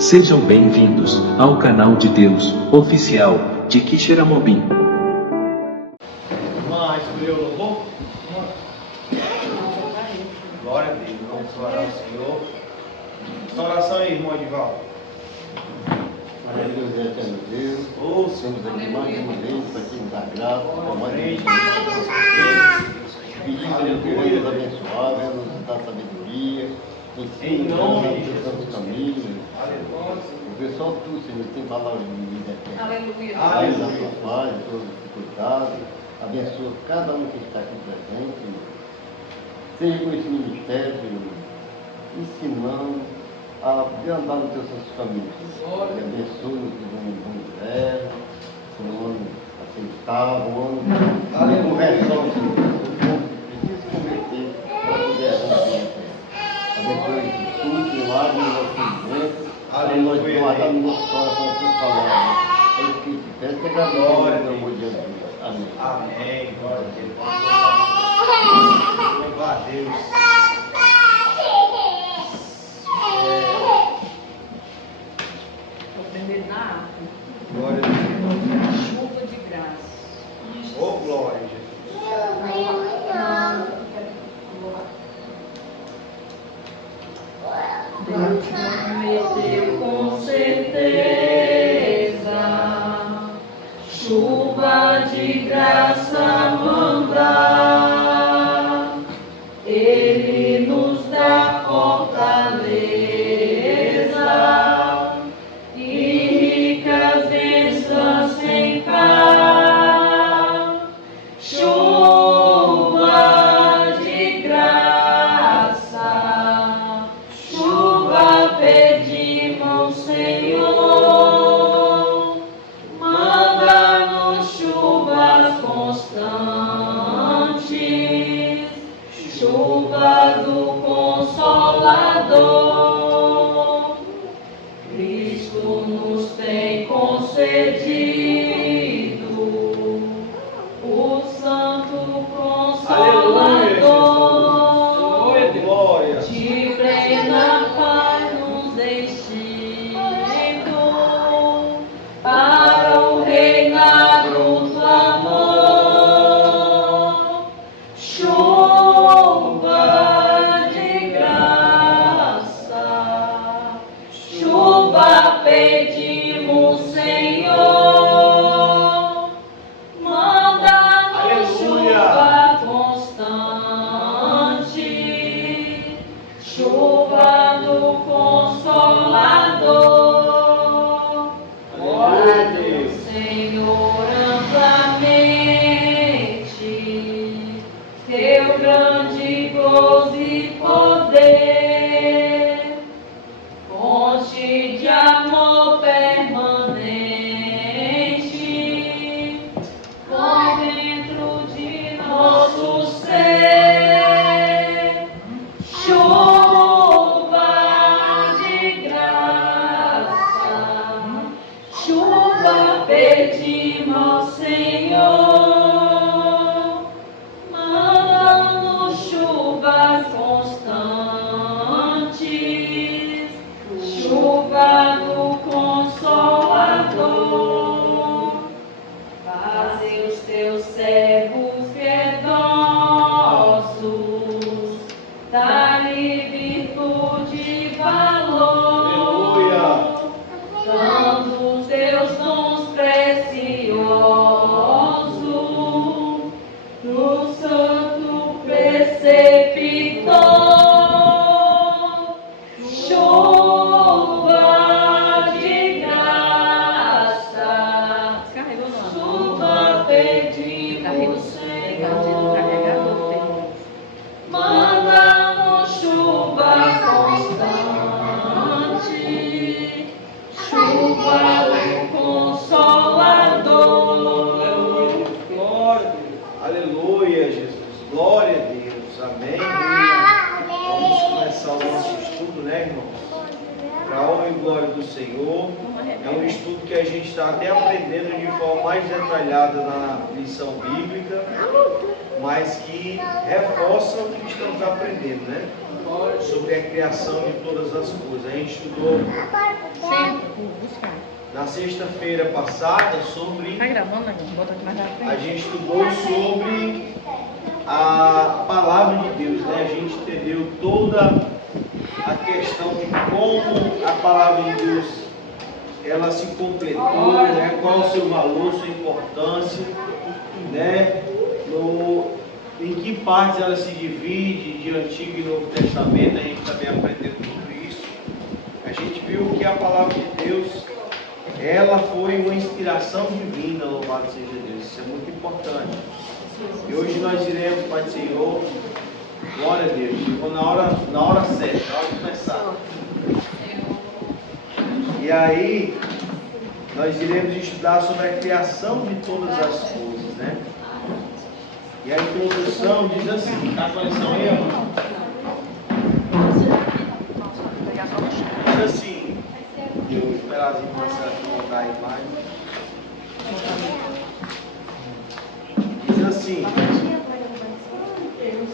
Sejam bem-vindos ao canal de Deus oficial de Quixeramobim. Vamos escolher o louvor? Glória a Deus, vamos orar ao Senhor. Essa oração aí, irmão Edivaldo. Aleluia, eterno Deus. Estamos aqui mais uma vez para te dar graça, para mais uma vez. Pedir, Senhor, que venha nos abençoar, venha nos dar sabedoria, Em nome de nos Jesus. caminhos. Porque só tu, Senhor, tem palavra de vida eterna. Aleluia. Faz a tua paz, a tua dificuldade. Abençoa cada um que está aqui presente, Senhor. Seja com esse ministério, Senhor, ensinando a andar nos teus santos caminhos. Que abençoe-nos de um bom inverno, um ano aceitável, um ano de conversão, Senhor. O povo precisa se converter para poder acontecer. Abençoe Jesus, milagre no nosso sentimento. Aleluia. Nós guardar no nosso coração as tuas palavras. É isso que te peço, que glória, pelo amor de Jesus. Amém. Amém. Glória a Deus. Louva a Deus. Estou aprendendo na arte. Glória a Deus. Chuva de graça. Oh, glória a Jesus. Deus prometeu com certeza chuva de graça mandar. Ele nos dá fortaleza e ricas bênçãos sem par. Chuva de graça, chuva pedimos, Senhor. Manda-nos chuvas constantes, chuva do Consolador. Cristo nos tem concedido o Santo Consolador, Glória. de plena paz nos enchendo para o reinado do amor. Chuva de graça, chuva pedimos, Senhor. Manda-nos chuva constante, chuva do Consolador. Glória a Deus. Senhor, amplamente, teu grande gozo e poder, fonte de amor permanente, põe dentro de nosso ser, chuva de graça, chuva pedimos, Senhor. Manda-nos chuvas constantes, chuva do Consolador. Faze os teus servos piedosos, dá-lhe virtude e valor, dando os teus dons preciosos no santo preceptor. Chuva de graça, chuva pedimos, Senhor. Manda-nos chuva constante, chuva do Consolador. Glória a Deus. Aleluia, Jesus. Glória a Deus. Amém. Vamos começar o nosso estudo, né, irmãos? Para a honra e glória do Senhor. É um estudo que a gente está até aprendendo de forma mais detalhada na lição bíblica. mas que reforçam o que estamos aprendendo, né? Sobre a criação de todas as coisas. A gente estudou na sexta-feira passada sobre. Tá gravando, né? Bota aqui mais na frente. A gente estudou sobre a palavra de Deus, né? A gente entendeu toda a questão de como a palavra de Deus ela se completou, né? Qual o seu valor, sua importância, né? Em que partes ela se divide de Antigo e Novo Testamento. A gente também aprendeu tudo isso. A gente viu que a palavra de Deus ela foi uma inspiração divina, louvado seja Deus. Isso é muito importante. E hoje nós iremos, Pai do Senhor, glória a Deus, chegou na hora certa, na hora de começar. E aí, nós iremos estudar sobre a criação de todas as coisas, né? E a introdução diz assim, tá com a lição aí, irmão? Diz assim, eu esperar as irmãs mandar a imagem. Diz assim: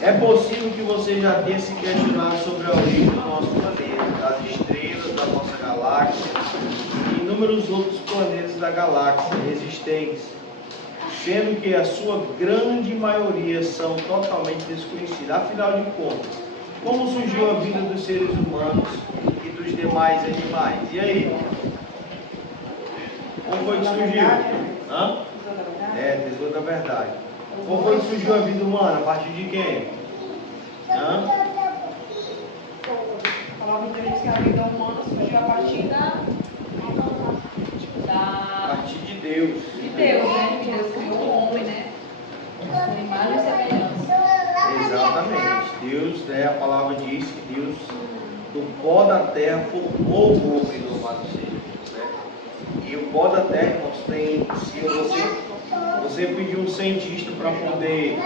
é possível que você já tenha se questionado sobre a origem do nosso planeta, das estrelas da nossa galáxia e inúmeros outros planetas da galáxia existentes, sendo que a sua grande maioria são totalmente desconhecidas. Afinal de contas, como surgiu a vida dos seres humanos e dos demais animais? E aí? Como foi que surgiu? Hã? Tesouro da verdade. Como foi que surgiu a vida humana? A partir de quem? Hã? A palavra de Deus diz que a vida humana surgiu a partir A partir de Deus. de Deus, né? Que Deus criou o homem, né? Com imagem e semelhança. Exatamente. Deus, né, a palavra diz que Deus, do pó da terra, formou o homem, louvado seja Deus, né? E o pó da terra, irmãos, tem, se você pedir um cientista para poder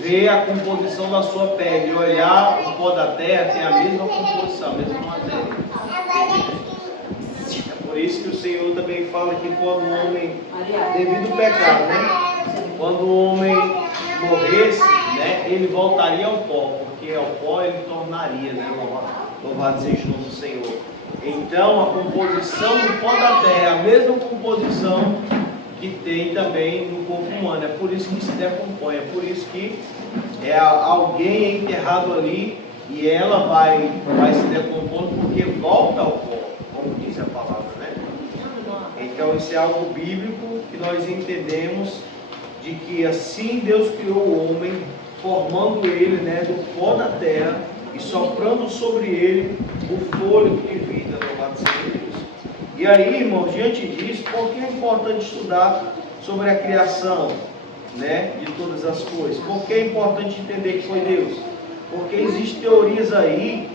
ver a composição da sua pele e olhar o pó da terra, tem a mesma composição, a mesma matéria. É por isso que o Senhor também fala que quando o homem, devido ao pecado, né? Quando o homem morresse, né, ele voltaria ao pó, porque ao pó ele tornaria, né? Louvado seja o nome do Senhor. Então a composição do pó da terra é a mesma composição que tem também no corpo humano. É por isso que se decompõe, é por isso que alguém enterrado ali e ela vai se decompondo porque volta ao pó, como diz a palavra, né? Então isso é algo bíblico que nós entendemos de que assim Deus criou o homem, formando ele, né, do pó da terra e soprando sobre ele o fôlego de vida, louvado seja Deus. E aí, irmãos, diante disso, por que é importante estudar sobre a criação, né, de todas as coisas? Por que é importante entender que foi Deus? Porque existem teorias aí,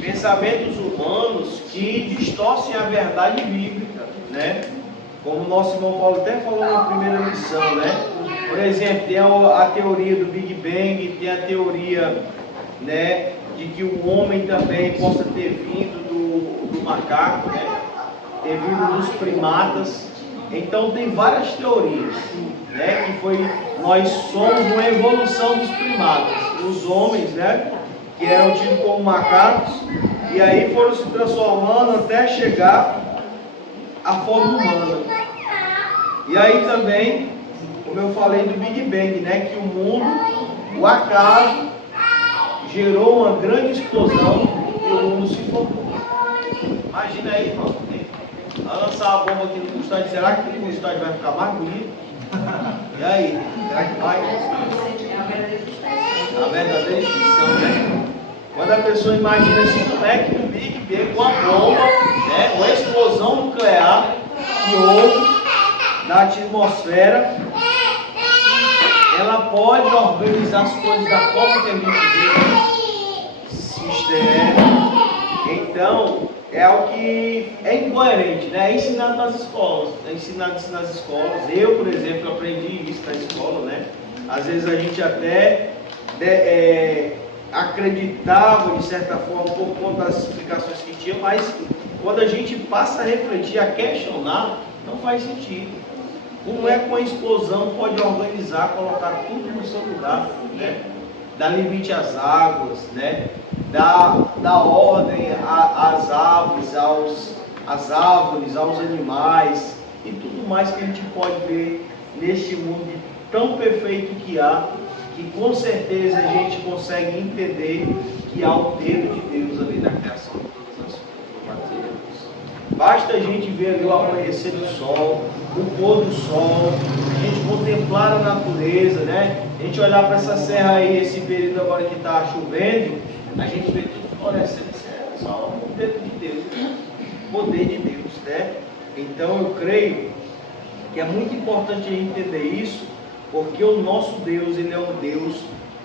pensamentos humanos que distorcem a verdade bíblica, né? Como o nosso irmão Paulo até falou na primeira lição, né? Por exemplo, tem a teoria do Big Bang, tem a teoria, né, de que o homem também possa ter vindo do macaco, né? Ter vindo dos primatas. Então tem várias teorias, né? Que nós somos uma evolução dos primatas. Os homens, né, que eram tidos como macacos, e aí foram se transformando até chegar à forma humana. E aí também, como eu falei do Big Bang, né, que o mundo, o acaso, gerou uma grande explosão e o mundo se formou. Imagina aí, irmão, vai lançar a bomba aqui no custódio, será que o custódio vai ficar mais bonito? E aí, será que vai? A verdadeira extinção, né? Quando a pessoa imagina assim, como é que o Big Bang, com a bomba, né, uma explosão nuclear que houve na atmosfera, ela pode organizar as coisas da forma que a gente vê, sistema. Então, é algo que é incoerente, né? É ensinado nas escolas, é ensinado isso nas escolas. Eu, por exemplo, aprendi isso na escola, né? Às vezes a gente até acreditava, de certa forma, por conta das explicações que tinha, mas quando a gente passa a refletir, a questionar, não faz sentido. Como é que uma explosão pode organizar, colocar tudo no seu lugar, né? Dar limite às águas, né? Dar ordem às aves, às árvores, aos animais e tudo mais que a gente pode ver neste mundo tão perfeito que há, que com certeza a gente consegue entender que há o dedo de Deus ali na criação de todas as coisas. Basta a gente ver ali o amanhecer do sol, o pôr do sol, a gente contemplar a natureza, né? A gente olhar para essa serra aí, esse período agora que está chovendo, a gente vê tudo florescendo, isso é só o dedo de Deus, o poder de Deus, né? Então eu creio que é muito importante a gente entender isso, porque o nosso Deus, Ele é um Deus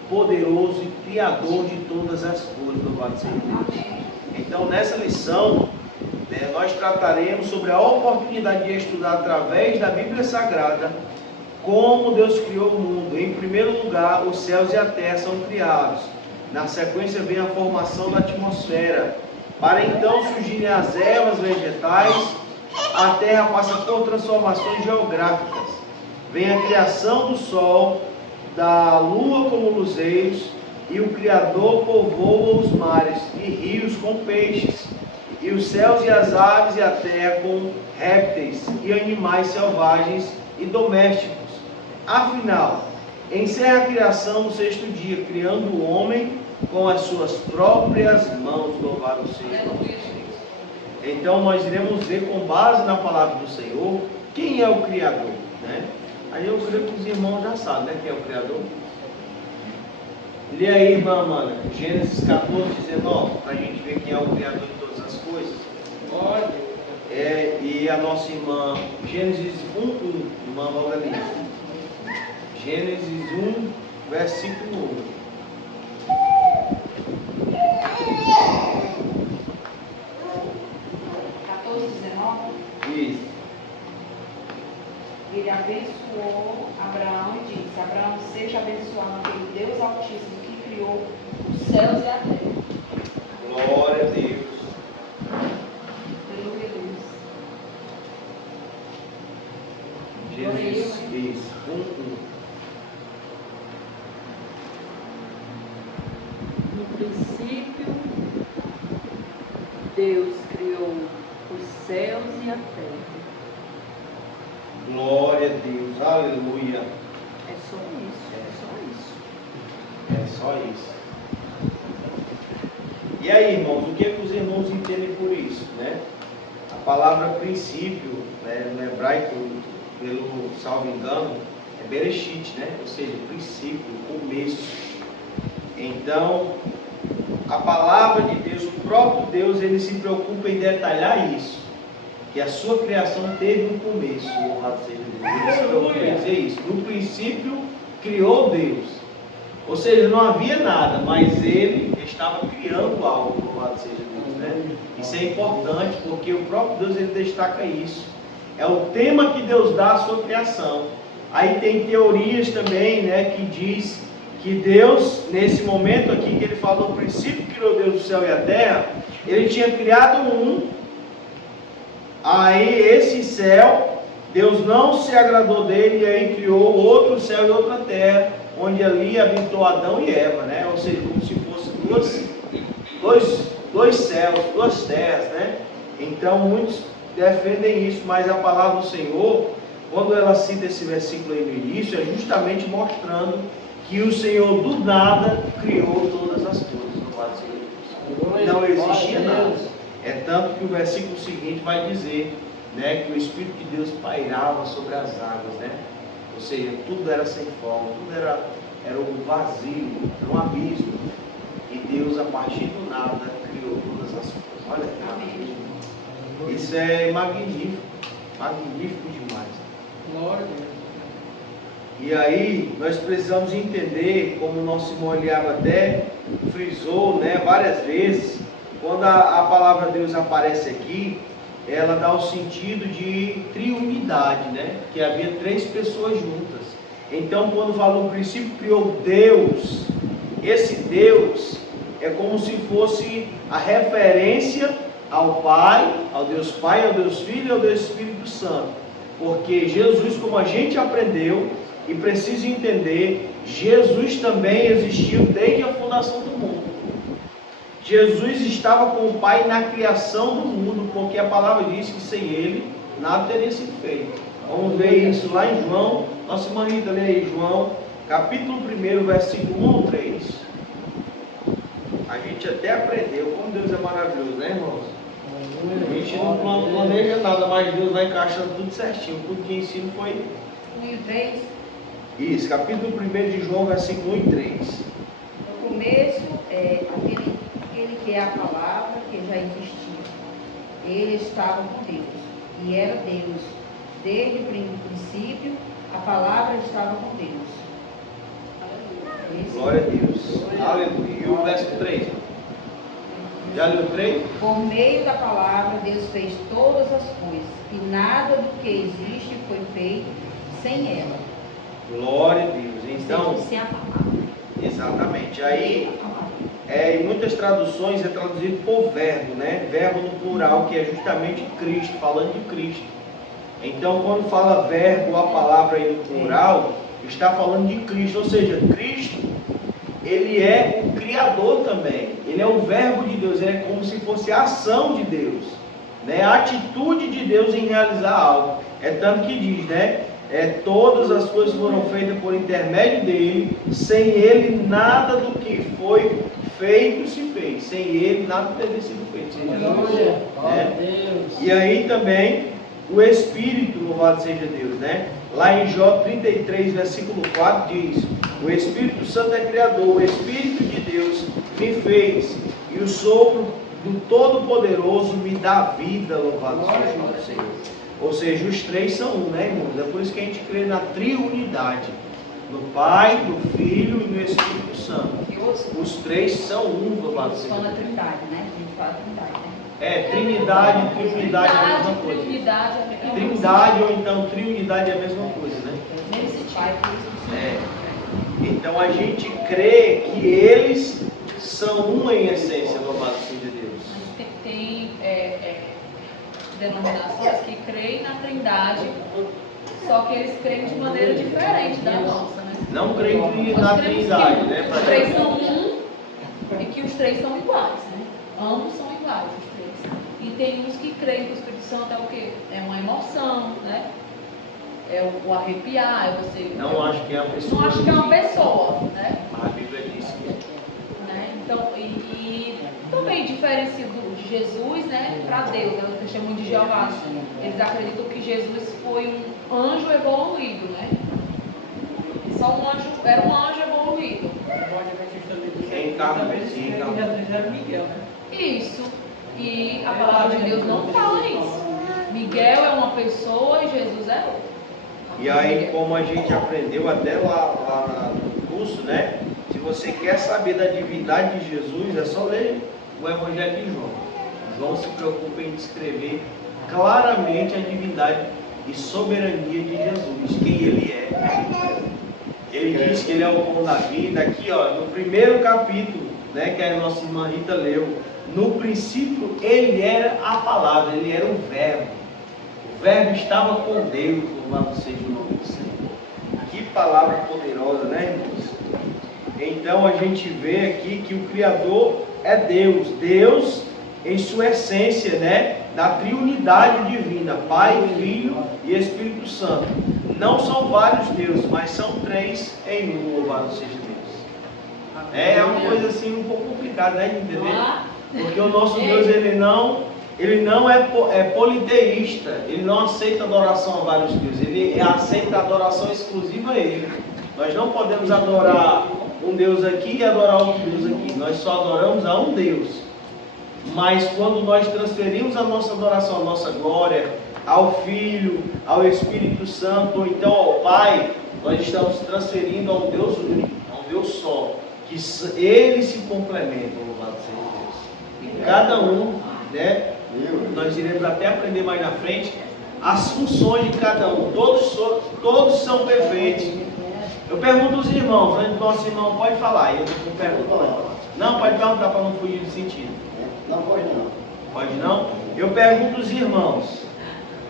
poderoso e criador de todas as coisas, louvado seja Deus. Então nessa lição, nós trataremos sobre a oportunidade de estudar através da Bíblia Sagrada como Deus criou o mundo. Em primeiro lugar, os céus e a terra são criados. Na sequência vem a formação da atmosfera. Para então surgirem as ervas vegetais, a terra passa por transformações geográficas. Vem a criação do sol, da lua como luzeiros, e o Criador povoa os mares e rios com peixes, e os céus e as aves e a terra com répteis e animais selvagens e domésticos. Afinal, encerra a criação no sexto dia, criando o homem com as suas próprias mãos. Louvado seja o Senhor. Então nós iremos ver, com base na palavra do Senhor, quem é o Criador, né? Aí eu creio que os irmãos já sabem, né, quem é o Criador. Lê aí, irmã Amanda, Gênesis 14, 19, para a gente ver quem é o Criador de todas as coisas. E a nossa irmã, Gênesis 1, irmã Valgalinha. Gênesis 1, versículo 19. Isso. Ele abençoou Abraão e disse: Abraão, seja abençoado pelo Deus Altíssimo que criou os céus e a terra. Glória a Deus. Aleluia, Deus. Jesus, isso. 1. No princípio, Deus criou os céus e a terra. Glória a Deus, aleluia. É só isso, é só isso. É só isso. E aí, irmãos, o que os irmãos entendem por isso, né? A palavra princípio, né, no hebraico, pelo salvo engano, é Bereshit, né? Ou seja, princípio, começo. Então, a palavra de Deus, o próprio Deus, ele se preocupa em detalhar isso. Que a sua criação teve um começo, louvado seja Deus. Ele se preocupa em dizer isso. No princípio, criou Deus. Ou seja, não havia nada, mas Ele estava criando algo, louvado seja Deus, né? Isso é importante, porque o próprio Deus, ele destaca isso. É o tema que Deus dá à sua criação. Aí tem teorias também, né, que diz que Deus, nesse momento aqui que ele falou, no princípio criou Deus o céu e a terra, ele tinha criado um. Aí esse céu, Deus não se agradou dele, e aí criou outro céu e outra terra, onde ali habitou Adão e Eva, né? Ou seja, como se fossem dois céus, duas terras, né? Então muitos defendem isso, mas a palavra do Senhor, quando ela cita esse versículo aí no início, é justamente mostrando que o Senhor do nada criou todas as coisas. Não existia nada. É tanto que o versículo seguinte vai dizer, né, que o Espírito de Deus pairava sobre as águas, né? Ou seja, tudo era sem forma, tudo era um vazio, era um abismo. E Deus, a partir do nada, criou todas as coisas. Olha que maravilha. Isso é magnífico, magnífico demais. Glória a Deus. E aí, nós precisamos entender, como o nosso irmão Eliabe até frisou, né, várias vezes, quando a palavra Deus aparece aqui, ela dá o sentido de triunidade, né? Que havia 3 pessoas juntas. Então, quando fala no princípio criou Deus, esse Deus é como se fosse a referência ao Pai, ao Deus Pai, ao Deus Filho e ao Deus Espírito Santo. Porque Jesus, como a gente aprendeu e precisa entender, Jesus também existiu desde a fundação do mundo. Jesus estava com o Pai na criação do mundo, porque a palavra diz que sem Ele nada teria sido feito. Vamos ver isso lá em João. Nossa irmã Rita, lê aí, João, capítulo 1, versículo 1 ao 3. A gente até aprendeu como Deus é maravilhoso, né, irmãos? A gente não planeja nada, mas Deus vai encaixando tudo certinho. Tudo que ensino foi... 1 e 3. Isso, capítulo 1 de João, versículo 1 e 3. No começo, aquele que é a palavra que já existia. Ele estava com Deus e era Deus. Desde o princípio, a palavra estava com Deus. Glória a Deus. Aleluia. E o verso 3? Já leu o 3? Por meio da palavra, Deus fez todas as coisas, e nada do que existe foi feito sem ela. Glória a Deus. Então, sem a palavra. Exatamente. Aí, em muitas traduções é traduzido por verbo, né? Verbo no plural, que é justamente Cristo, falando de Cristo. Então, quando fala verbo, a palavra aí no plural, está falando de Cristo. Ou seja, Cristo, Ele é o Criador também. Ele é o verbo de Deus. Ele é como se fosse a ação de Deus, né? A atitude de Deus em realizar algo. É tanto que diz, né? Todas as coisas foram feitas por intermédio dele. Sem ele, nada do que foi feito se fez. Sem ele, nada teria sido feito. Sem Jesus, né? E aí também o Espírito, louvado seja Deus, né? Lá em Jó 33, versículo 4 diz: o Espírito Santo é Criador, o Espírito de Deus me fez, e o sopro do Todo-Poderoso me dá vida, louvado seja o Senhor. Ou seja, os três são um, né, irmãos? É por isso que a gente crê na triunidade, no Pai, no Filho e no Espírito Santo. Os três são um, louvado seja Deus. Fala trindade, né? A gente fala trindade, né? Trindade e triunidade é a mesma coisa. Trindade ou então triunidade é a mesma coisa, né? Então a gente crê que eles são um em essência, louvado seja Deus. Tem denominações que creem na Trindade, só que eles creem de maneira diferente da nossa, né? Não creem na Trindade, né? Os três são um e que os três são iguais, né? Ambos são iguais, os três. E tem uns que creem que o Espírito Santo é o quê? É uma emoção, né? É o arrepiar, é você... Não acho que é uma pessoa. Não acho que é uma pessoa, né? A Bíblia diz que né? Então, e também diferencia de Jesus, né, para Deus, né, os testemunhos de Jeová. Eles acreditam que Jesus foi um anjo evoluído, né? Só um anjo, era um anjo evoluído. Isso. E a palavra de Deus não fala isso. Miguel é uma pessoa e Jesus é outra. E aí, como a gente aprendeu até lá no curso, né? Se você quer saber da divindade de Jesus, é só ler o Evangelho de João. João se preocupa em descrever claramente a divindade e soberania de Jesus, quem Ele é. Ele diz que Ele é o pão da vida. Aqui, ó, no primeiro capítulo, né, que a nossa irmã Rita leu, no princípio Ele era a palavra, Ele era o verbo. O verbo estava com Deus, louvado seja o nome do Senhor. Que palavra poderosa, né, irmãos? Então a gente vê aqui que o Criador é Deus. Deus em sua essência, né? Da triunidade divina, Pai, Filho e Espírito Santo. Não são vários deuses, mas são três em um, louvado seja Deus. É uma coisa assim um pouco complicada, né, de entender? Porque o nosso Deus, ele não é politeísta, ele não aceita adoração a vários deuses, ele aceita adoração exclusiva a Ele. Nós não podemos adorar um Deus aqui e adorar outro Deus aqui. Nós só adoramos a um Deus. Mas quando nós transferimos a nossa adoração, a nossa glória ao Filho, ao Espírito Santo, ou então ao Pai, nós estamos transferindo a um Deus único, a um Deus só, que eles se complementam, louvado seja Deus. E cada um, né, nós iremos até aprender mais na frente, as funções de cada um, todos são perfeitos. Eu pergunto aos irmãos, né? Nosso irmão pode falar, eu não pergunto. Não, pode perguntar para não fugir do sentido. Não pode não. Pode não? Eu pergunto aos irmãos,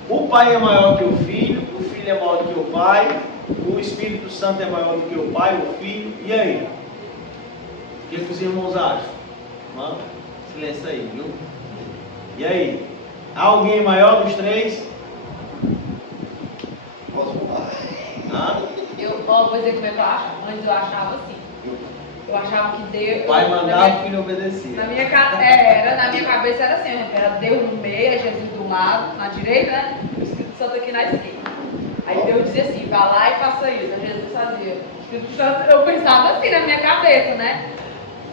o Pai é maior que o Filho Filho é maior do que o Pai, o Espírito Santo é maior do que o Pai, o Filho, e aí? O que os irmãos acham? Mano, silêncio aí, viu? E aí? Há alguém maior dos três? Posso falar? Vou dizer como é que eu acho. Antes eu achava assim. Eu achava que Deus. O Pai mandava, o Filho obedecia. Na minha cabeça era assim, era Deus no meio, Jesus do lado, na direita, né? E o Espírito Santo aqui na esquerda. Aí Deus dizia assim, vá lá e faça isso. Aí Jesus fazia. O Espírito Santo, eu pensava assim na minha cabeça, né?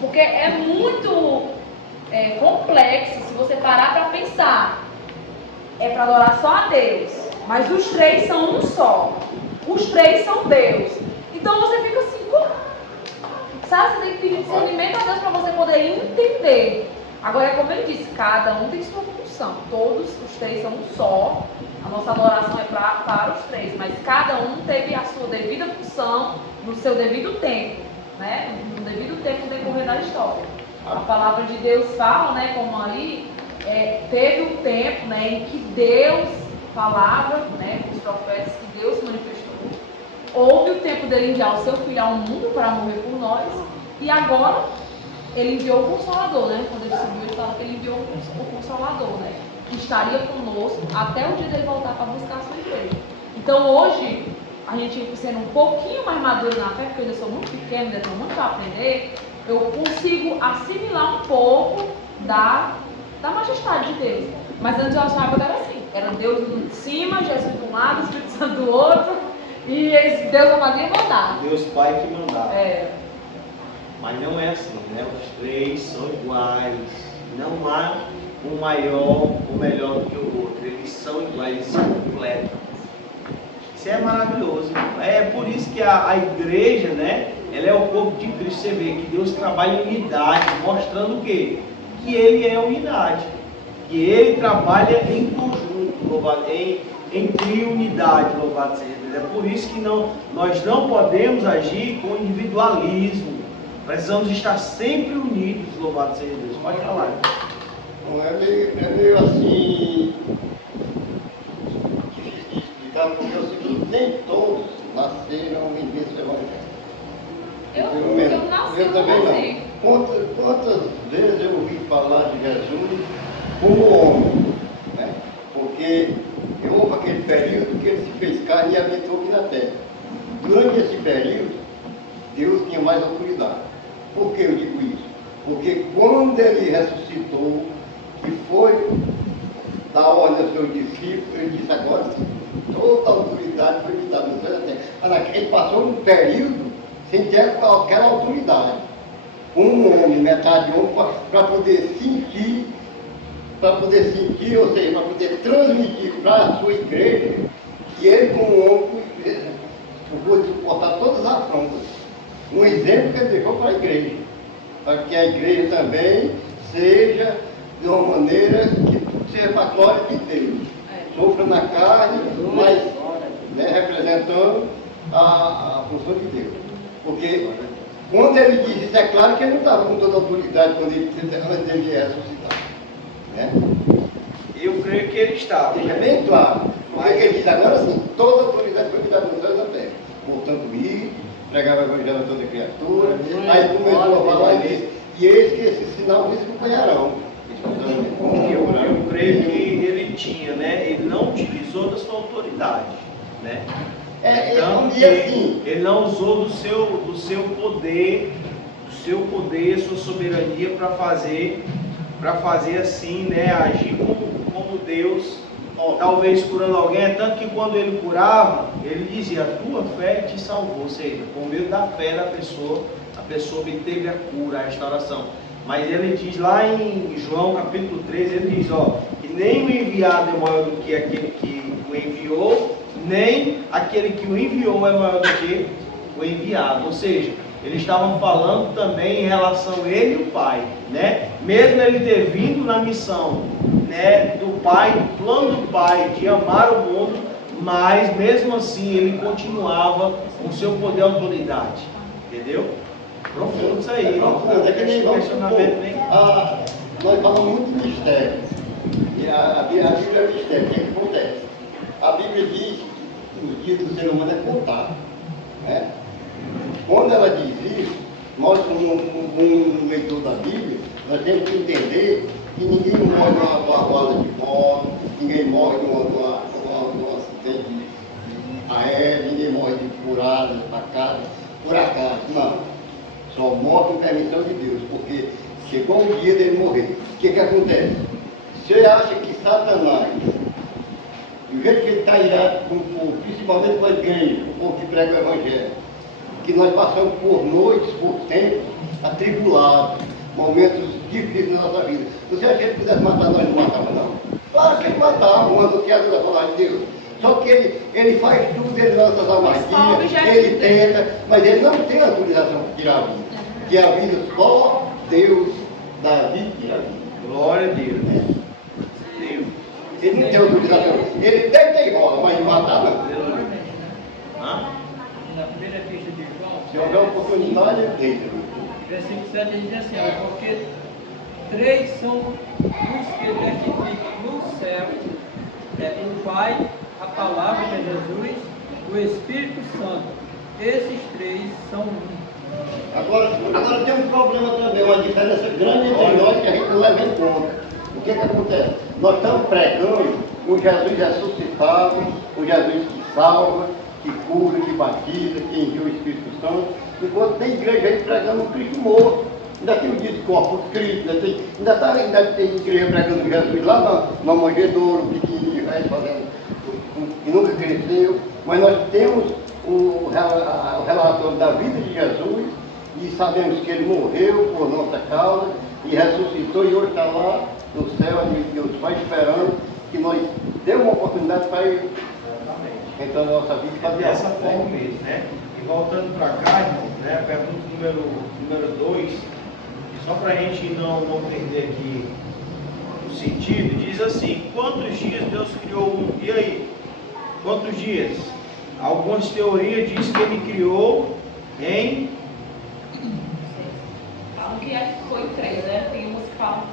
Porque é muito complexo se você parar para pensar. É para adorar só a Deus. Mas os três são um só. Os três são Deus. Então você fica assim, sabe? Você tem que pedir discernimento a Deus para você poder entender. Agora é como ele disse, cada um tem sua função. Todos os três são um só. A nossa adoração é para os três. Mas cada um teve a sua devida função no seu devido tempo. Né? No devido tempo no decorrer da história. A palavra de Deus fala, né, como ali, teve um tempo, né, em que Deus falava, né, com os profetas, que Deus se manifestou. Houve o tempo dele enviar o seu filho ao mundo para morrer por nós. E agora ele enviou o Consolador, né? Quando ele subiu, ele fala que ele enviou o Consolador, né? Que estaria conosco até o dia dele voltar para buscar a sua igreja. Então hoje, a gente sendo um pouquinho mais maduro na fé, porque eu ainda sou muito pequena, ainda tenho muito para aprender, eu consigo assimilar um pouco da majestade de Deus. Mas antes eu achava que era assim. Era Deus de cima, Jesus de um lado, Espírito Santo do outro. E Deus só fazia mandar. Deus Pai que mandava. Mas não é assim, né? Os três são iguais. Não há um maior ou melhor do que o outro. Eles são iguais, eles são completos. Isso é maravilhoso. É por isso que a igreja, né? Ela é o corpo de Cristo. Você vê que Deus trabalha em unidade, mostrando o quê? Que Ele é unidade. Que Ele trabalha em conjunto, em triunidade, louvado seja Deus. É por isso que nós não podemos agir com individualismo. Precisamos estar sempre unidos, louvado seja Deus. Pode falar. Não é meio assim difícil de explicar, porque é o seguinte, nem todos nasceram em berço evangélico. Eu nasci Eu também assim. não. Quantas vezes eu ouvi falar de Jesus como homem, né? Porque houve aquele período que ele se fez carne e habitou aqui na terra. Durante esse período, Deus tinha mais autoridade. Por que eu digo isso? Porque quando ele ressuscitou, que foi dar ordem aos seus discípulos, ele disse agora sim, toda a autoridade foi me dada no céu e na terra. Ele passou um período sem ter aquela autoridade. Um homem, metade homem, para poder sentir, ou seja, para poder transmitir para a sua igreja, que ele como homem pôde suportar todas as afrontas. Um exemplo que ele deixou para a igreja, para que a igreja também seja de uma maneira que seja para a glória de Deus. Sofra na carne, mas representando a função de Deus. Porque quando ele disse isso, é claro que ele não estava com toda a autoridade antes de ressuscitar. Né? Eu creio que ele estava. Deixa bem claro. Porque ele diz agora sim, toda a autoridade foi me dada no céu e na terra. Portanto, ir, pregar o evangelho a toda criatura. Aí começou a falar isso. E eis que esse sinal eles acompanharão. Eu creio que ele tinha, né? Ele não utilizou da sua autoridade, né? Então, ele não usou do seu poder, sua soberania para fazer assim, né? Agir como Deus, talvez curando alguém. Tanto que quando ele curava, ele dizia: a tua fé te salvou. Ou seja, por meio da fé da pessoa, a pessoa obteve a cura, a restauração. Mas ele diz lá em João capítulo 13, ele diz, que nem o enviado é maior do que aquele que o enviou, nem aquele que o enviou é maior do que o enviado. Ou seja, eles estavam falando também em relação a ele e o Pai, né? Mesmo ele ter vindo na missão, né, do Pai, do plano do Pai de amar o mundo, mas mesmo assim ele continuava com seu poder e autoridade, entendeu? Profundo isso aí. É que nem nós falamos muito de mistério. E a Bíblia é mistério. O que acontece? A Bíblia diz, os dias do ser humano é contado. Né? Quando ela diz isso, nós, como leitor da Bíblia, nós temos que entender que ninguém morre numa bala de moto, ninguém morre num acidente aéreo, ninguém morre de furada, facada, por acaso, não. Só morre com permissão de Deus, porque chegou o dia dele morrer. O que acontece? Você acha que Satanás, do jeito que ele está irado com o povo, principalmente com a igreja, com o povo que prega o Evangelho, que nós passamos por noites, por tempos atribulados, momentos difíceis na nossa vida. Você acha que ele pudesse matar nós, não matava não? Claro que ele matava, um anunciado da palavra de Deus. Só que ele faz tudo, ele lança as armadilhas, ele tenta, mas ele não tem autorização para tirar a vida. Que a vida só Deus dá a vida e tira a vida. Glória a Deus. Ele não tem autorização. Ele tenta e rola, mas não matar não. Na primeira epístola de João, Se houver oportunidade, ele tenta. versículo 7 ele diz assim, ó, porque 3 são os que testificam no céu, o Pai, a palavra de Jesus, o Espírito Santo. Esses 3 são um. Agora tem um problema também, uma diferença grande entre nós que a gente não leva em conta. O que acontece? Nós estamos pregando o Jesus ressuscitado, o Jesus que salva, que cura, que batiza, que envia o Espírito Santo, enquanto tem igreja aí pregando o Cristo morto. Ainda tem o dia de Corpus Christi, ainda tem igreja pregando Jesus lá na manjedoura, pequenininho, fazendo, que nunca cresceu, mas nós temos o relatório da vida de Jesus e sabemos que ele morreu por nossa causa e ressuscitou e hoje está lá no céu e Deus vai esperando que nós demos uma oportunidade para ele entrar na nossa vida. É dessa forma mesmo, né? E voltando para cá, irmão, né? Pergunta número 2, só para a gente não perder aqui o sentido, diz assim: quantos dias Deus criou o mundo? E aí? Quantos dias? Algumas teorias dizem que ele criou em... Falam que foi 3, né? Tem umas que falam que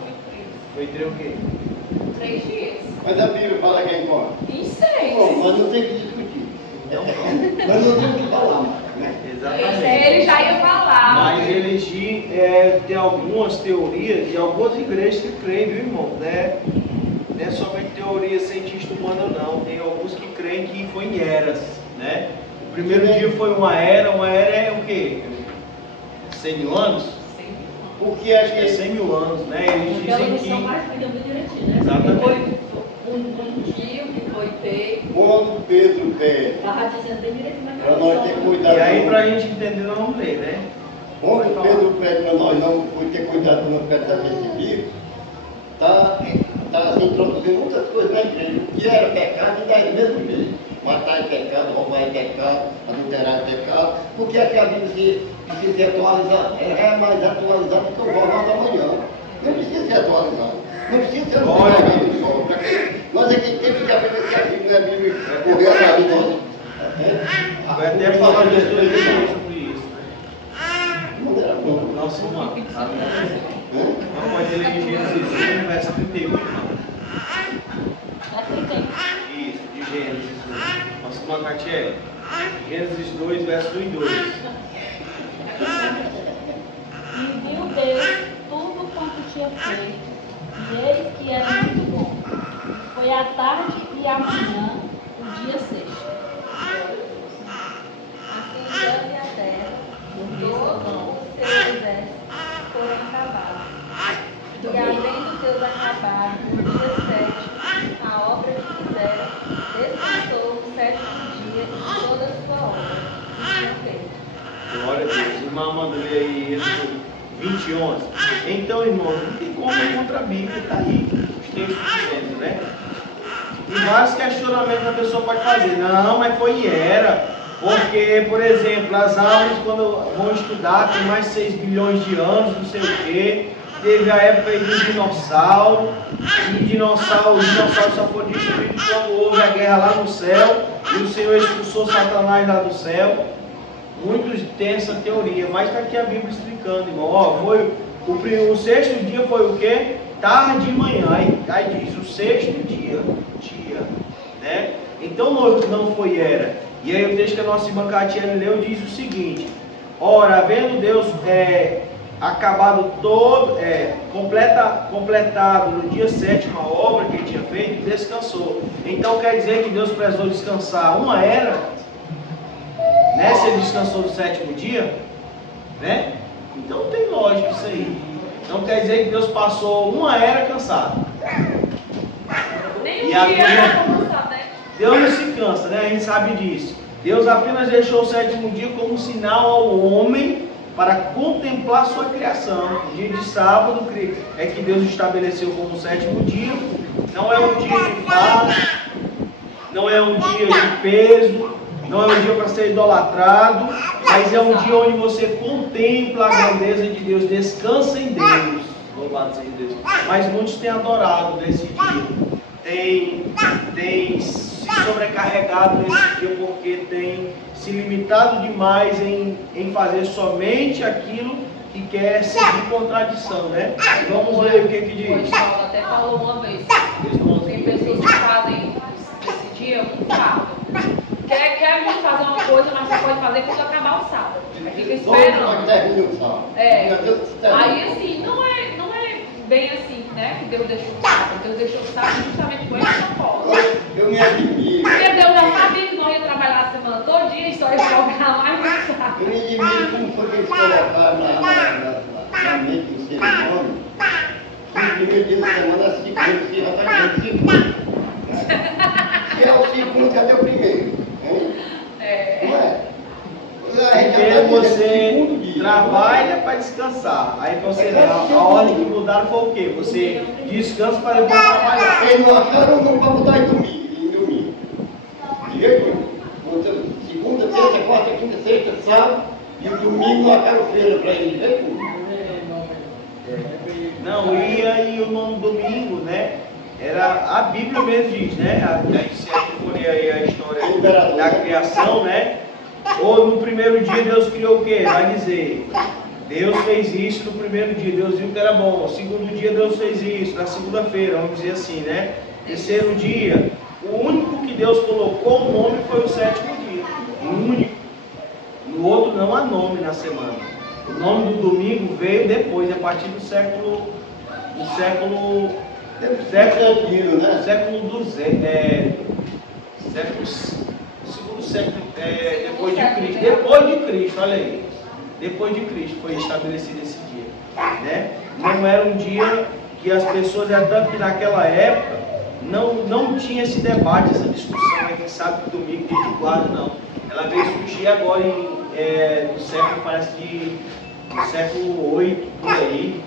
foi 3. Foi o quê? 3 dias. Mas a Bíblia fala que é em quanto? Em 6. Bom, nós não temos que discutir. Nós não temos que falar mais, né? Exatamente. Ele já ia falar. Mas eles tem algumas teorias e algumas igrejas que creem, viu, irmão? Né? Não é somente teoria cientista humana, não. Tem alguns que creem que foi em eras, né? O primeiro dia foi uma era é o quê? 100 mil anos? Porque acho que É 100 mil anos, né? Eles dizem que... mais explicando direitinho, né? Exatamente. Foi um dia que foi feito, quando Pedro pede, estava dizendo bem direitinho para nós ter cuidado. E aí, para a gente entender, nós vamos ler, né? Quando Pedro pede para nós não ter cuidado para não perder esse livro, está introduzindo muitas coisas na igreja. O que era pecado ainda é do mesmo jeito. Matar é pecado, roubar é pecado, adulterar é pecado. Porque aqui a Bíblia precisa ser atualizada. Ela é mais atualizada que o jornal da manhã. Não precisa ser atualizada. Não precisa ser atualizada do sol. Nós aqui temos que aprender que a Bíblia não é Bíblia correr atrás de nós. Vai até falar de estudo sobre isso, né? Não era bom. Nossa, irmão. Não pode ler em Gênesis 1, verso 31, irmão. Isso, de Gênesis 1. Nossa, irmã Catié. Gênesis 2, verso 1 e 2. E viu Deus tudo quanto tinha feito, e eis que era muito bom. Foi a tarde e a manhã, o dia sexto. Assim o céu e a terra, todo o seu exército, foram acabados. E havendo Deus acabado no dia 7 a obra que fizera, descansou no 7º dia de toda a sua obra que tinha feito. Glória a Deus. Irmã Amanda, lê aí Êxodo 20, 11. Então, irmãos, não tem como ir contra a Bíblia, está aí os textos dizendo, né? E vários questionamentos a pessoa pode fazer. Não, mas foi e era. Porque, por exemplo, as árvores, quando vão estudar, tem mais de 6 bilhões de anos, não sei o quê. Teve a época aí do dinossauro. E os dinossauros só foram destruídos quando houve a guerra lá no céu. E o Senhor expulsou Satanás lá do céu. Muitos têm essa teoria, mas está aqui a Bíblia explicando, irmão. Ó, foi o sexto dia foi o quê? Tarde e manhã. Aí diz o sexto dia, né? Então não foi era. E aí o texto que a nossa irmã Catiane leu diz o seguinte: ora, havendo Deus acabado todo, completado no dia 7º a obra que ele tinha feito, descansou. Então quer dizer que Deus precisou descansar uma era, né? Se ele descansou no 7º dia, né? Então não tem lógica isso aí. Então quer dizer que Deus passou uma era cansado. Nem um E a dia Bíblia- era cansado, né? Deus não se cansa, né? A gente sabe disso. Deus apenas deixou o 7º dia como sinal ao homem para contemplar sua criação. O dia de sábado é que Deus estabeleceu como o 7º dia. Não é um dia de paz, não é um dia de peso, não é um dia para ser idolatrado, mas é um dia onde você contempla a grandeza de Deus, descansa em Deus. Louvado seja Deus. Mas muitos têm adorado nesse dia. Tem se sobrecarregado nesse dia porque tem se limitado demais em fazer somente aquilo que quer seguir contradição, né? Vamos ver o que diz. O Oswaldo até falou uma vez. Tem pessoas que fazem esse dia um sábado. Quer muito fazer uma coisa, mas só pode fazer quando acabar o sábado. Aí fica esperando. Aí assim, não é bem assim, né? Que Deus deixou o sábado. Deus deixou o sábado justamente com essa forma. Eu me admiro. Porque Deus já sabia que não ia trabalhar a semana todinha e só ia folgar mais no sábado. Eu me admiro como foi que eles colocaram na mente do ser humano. No primeiro dia da semana, a segunda, se já está com o segundo. Se é o segundo, cadê o primeiro? Não é? Primeiro você trabalha para descansar. Aí você a ordem que mudaram foi o quê? Você descansa para depois trabalhar. Eles não acharam não para mudar em domingo. Direito? Segunda, terça, quarta, quinta, sexta, sábado e o domingo não acharam feira para eles. Direito? Não, e aí o nome domingo, né? Era a Bíblia mesmo diz, né? A gente se for aí a história da criação, né? Ou no primeiro dia Deus criou o quê? Vai dizer, Deus fez isso no primeiro dia, Deus viu que era bom. No segundo dia Deus fez isso, na segunda-feira, vamos dizer assim, né? Terceiro dia, o único que Deus colocou o nome foi o 7º dia. O único. No outro não há nome na semana. O nome do domingo veio depois, a partir do século 200, segundo século depois de Cristo, olha aí, depois de Cristo foi estabelecido esse dia, né? Não era um dia que as pessoas, tanto que naquela época não tinha esse debate, essa discussão entre sábado e domingo, dia de guarda, não. Ela veio surgir agora no século, parece no século 8, por aí.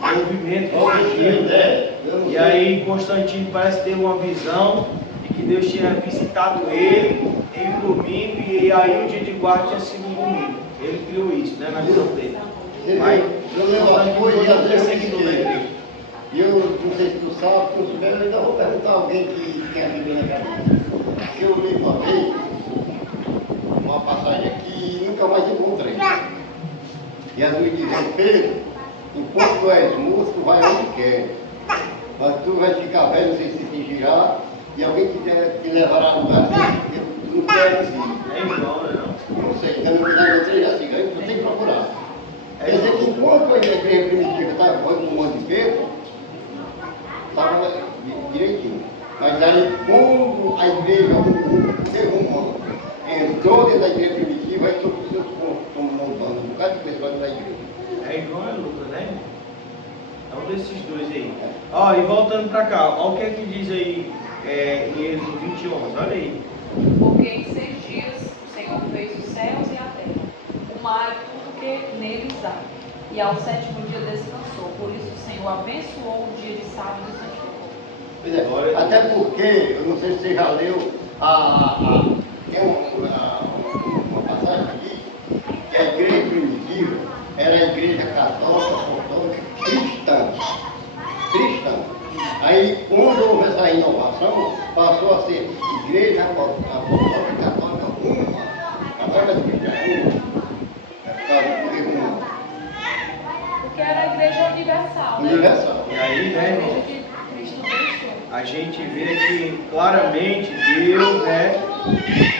Movimento surgiu, e aí Constantino parece ter uma visão de que Deus tinha visitado ele em um domingo, e aí o dia de guarda tinha sido um domingo. Ele criou isso, né, na visão dele. Mas eu levo as coisas e às vezes perseguidor da igreja. E eu não sei se tu sabe, se eu souber, eu ainda vou perguntar a alguém que tem a Bíblia na cabeça. Porque eu li uma vez uma passagem aqui e nunca mais encontrei. Jesus dizendo, Pedro, enquanto tu és moço, tu vai onde quer. Mas tu vais ficar velho, não sei se te girar, e alguém te levará a lugar que tu não queres ir. É igual, né? Não sei, ainda não encontrei assim, eu tenho que procurar. Quer dizer que enquanto a igreja primitiva estava com um monte de peso, estava direitinho. Mas aí, quando a igreja, o ser humano, entrou dentro da igreja primitiva, aí todos os seus pontos estão montando um bocado de pessoas da igreja. É igual a luta, né? É um desses dois aí. Ó, e voltando para cá, olha o que é que diz aí em Êxodo 21, olha aí. Porque em 6 dias o Senhor fez os céus e a terra, o mar e tudo que neles há. E ao 7º dia descansou. Por isso o Senhor abençoou o dia de sábado e santificou. Pois é, até porque, eu não sei se você já leu, tem uma passagem aqui, que a igreja primitiva era a igreja católica, apostólica, cristã. Aí, quando houve essa renovação, passou a ser igreja apostólica, católica, uma. Agora as igrejas uma. Porque era a igreja universal, né? Universal. E aí, A né, igreja irmão? que Cristo deixou. a gente vê que claramente Deus, né,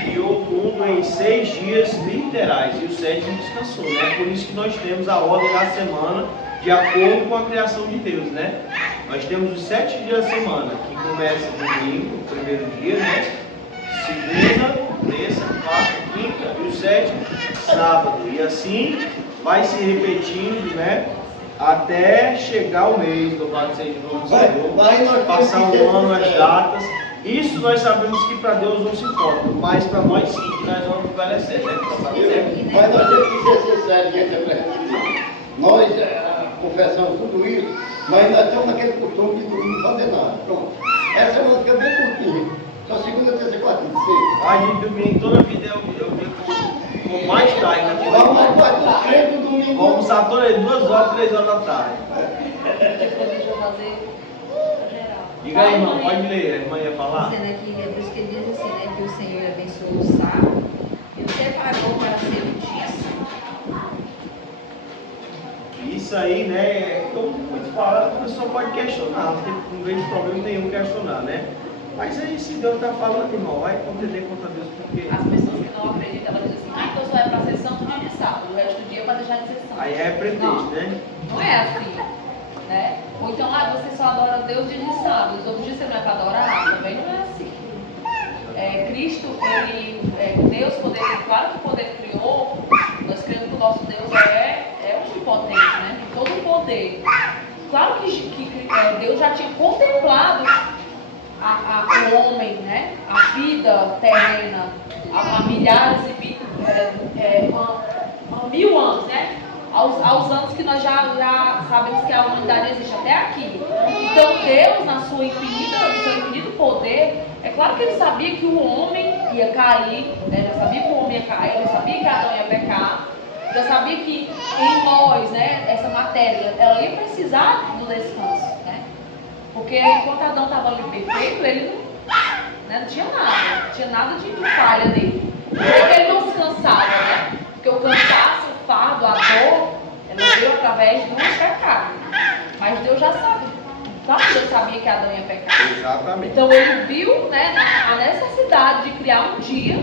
criou o mundo em 6 dias literais e o 7º descansou, né? Por isso que nós temos a ordem da semana de acordo com a criação de Deus, né? Nós temos os 7 dias da semana, que começa domingo, o primeiro dia, né? Segunda, terça, quarta, quinta e o 7º, sábado. E assim vai se repetindo, né? Até chegar o mês, louvado seja o nome do Senhor, passar o ano, as datas. Isso nós sabemos que para Deus não se importa, mas para nós sim, que nós vamos envelhecer, né? Mas nós temos que ser sinceros diante da presença de Deus. Nós confessamos tudo isso, mas nós estamos naquele costume de não fazer nada. Pronto. Essa semana fica bem curtinha. Só segunda, terça, quarta, sexta. A gente domingo, toda a vida eu vi com mais tarde. Né? Vamos mais quase do crente do domingo. Vamos almoçar todas 2 horas, 3 horas da tarde. Deixa eu fazer geral. Diga aí, irmão, pode ler, a irmã ia falar. Dizendo aqui, é por isso que ele diz assim, né, que o Senhor abençoou o sábado e o separou para ser o dia santo. Isso aí, né, como muito falado, a pessoa pode questionar, não vejo problema nenhum questionar, né? Mas aí, se Deus está falando, irmão, vai contender contra Deus, porque As pessoas que não acreditam, elas dizem assim, então só é para ser santo no dia de sábado, o resto do dia é para deixar de ser santo. aí é pretexto, né? Não é assim, né? Ou então, você só adora Deus dia de sábado, os outros dias você não é para adorar, também não é assim. Cristo, Deus, claro que o poder criou, nós cremos que o nosso Deus é onipotente, né? Tem todo o poder. Claro que Deus já tinha contemplado o homem, né? A vida terrena, há milhares e mil anos, né? Aos anos que nós já sabemos que a humanidade existe até aqui. Então Deus, no seu infinito poder, é claro que ele sabia que o homem ia cair, né? Já sabia que o homem ia cair, ele sabia que Adão ia pecar, já sabia que em nós, né, essa matéria, ela ia precisar do descanso, né? Porque enquanto Adão estava ali perfeito, ele não tinha nada de falha nele. Por que ele não se cansava, né? Porque o cansaço, o fardo, a dor, ela veio através do pecado. Mas Deus já sabe. Claro que Deus sabia que Adão ia pecar. Exatamente. Então ele viu, né, a necessidade de criar um dia,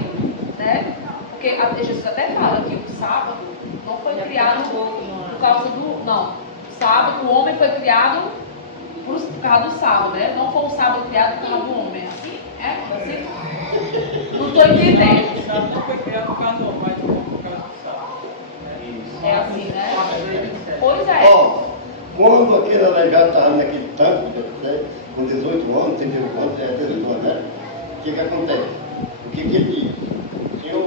né? Porque Jesus até fala que o sábado não foi criado por causa do... Não, o sábado, o homem foi criado por causa do sábado, né? Não foi o sábado criado por causa do homem. Assim? Assim? Não estou entendendo. O sábado não foi criado por causa do homem, mas por causa do sábado. É assim, né? Pois é. Ó, quando aquele aleijado estava naquele tanque, com 18 anos, 38 anos, 18 anos, né? O que acontece? O que ele diz? Eu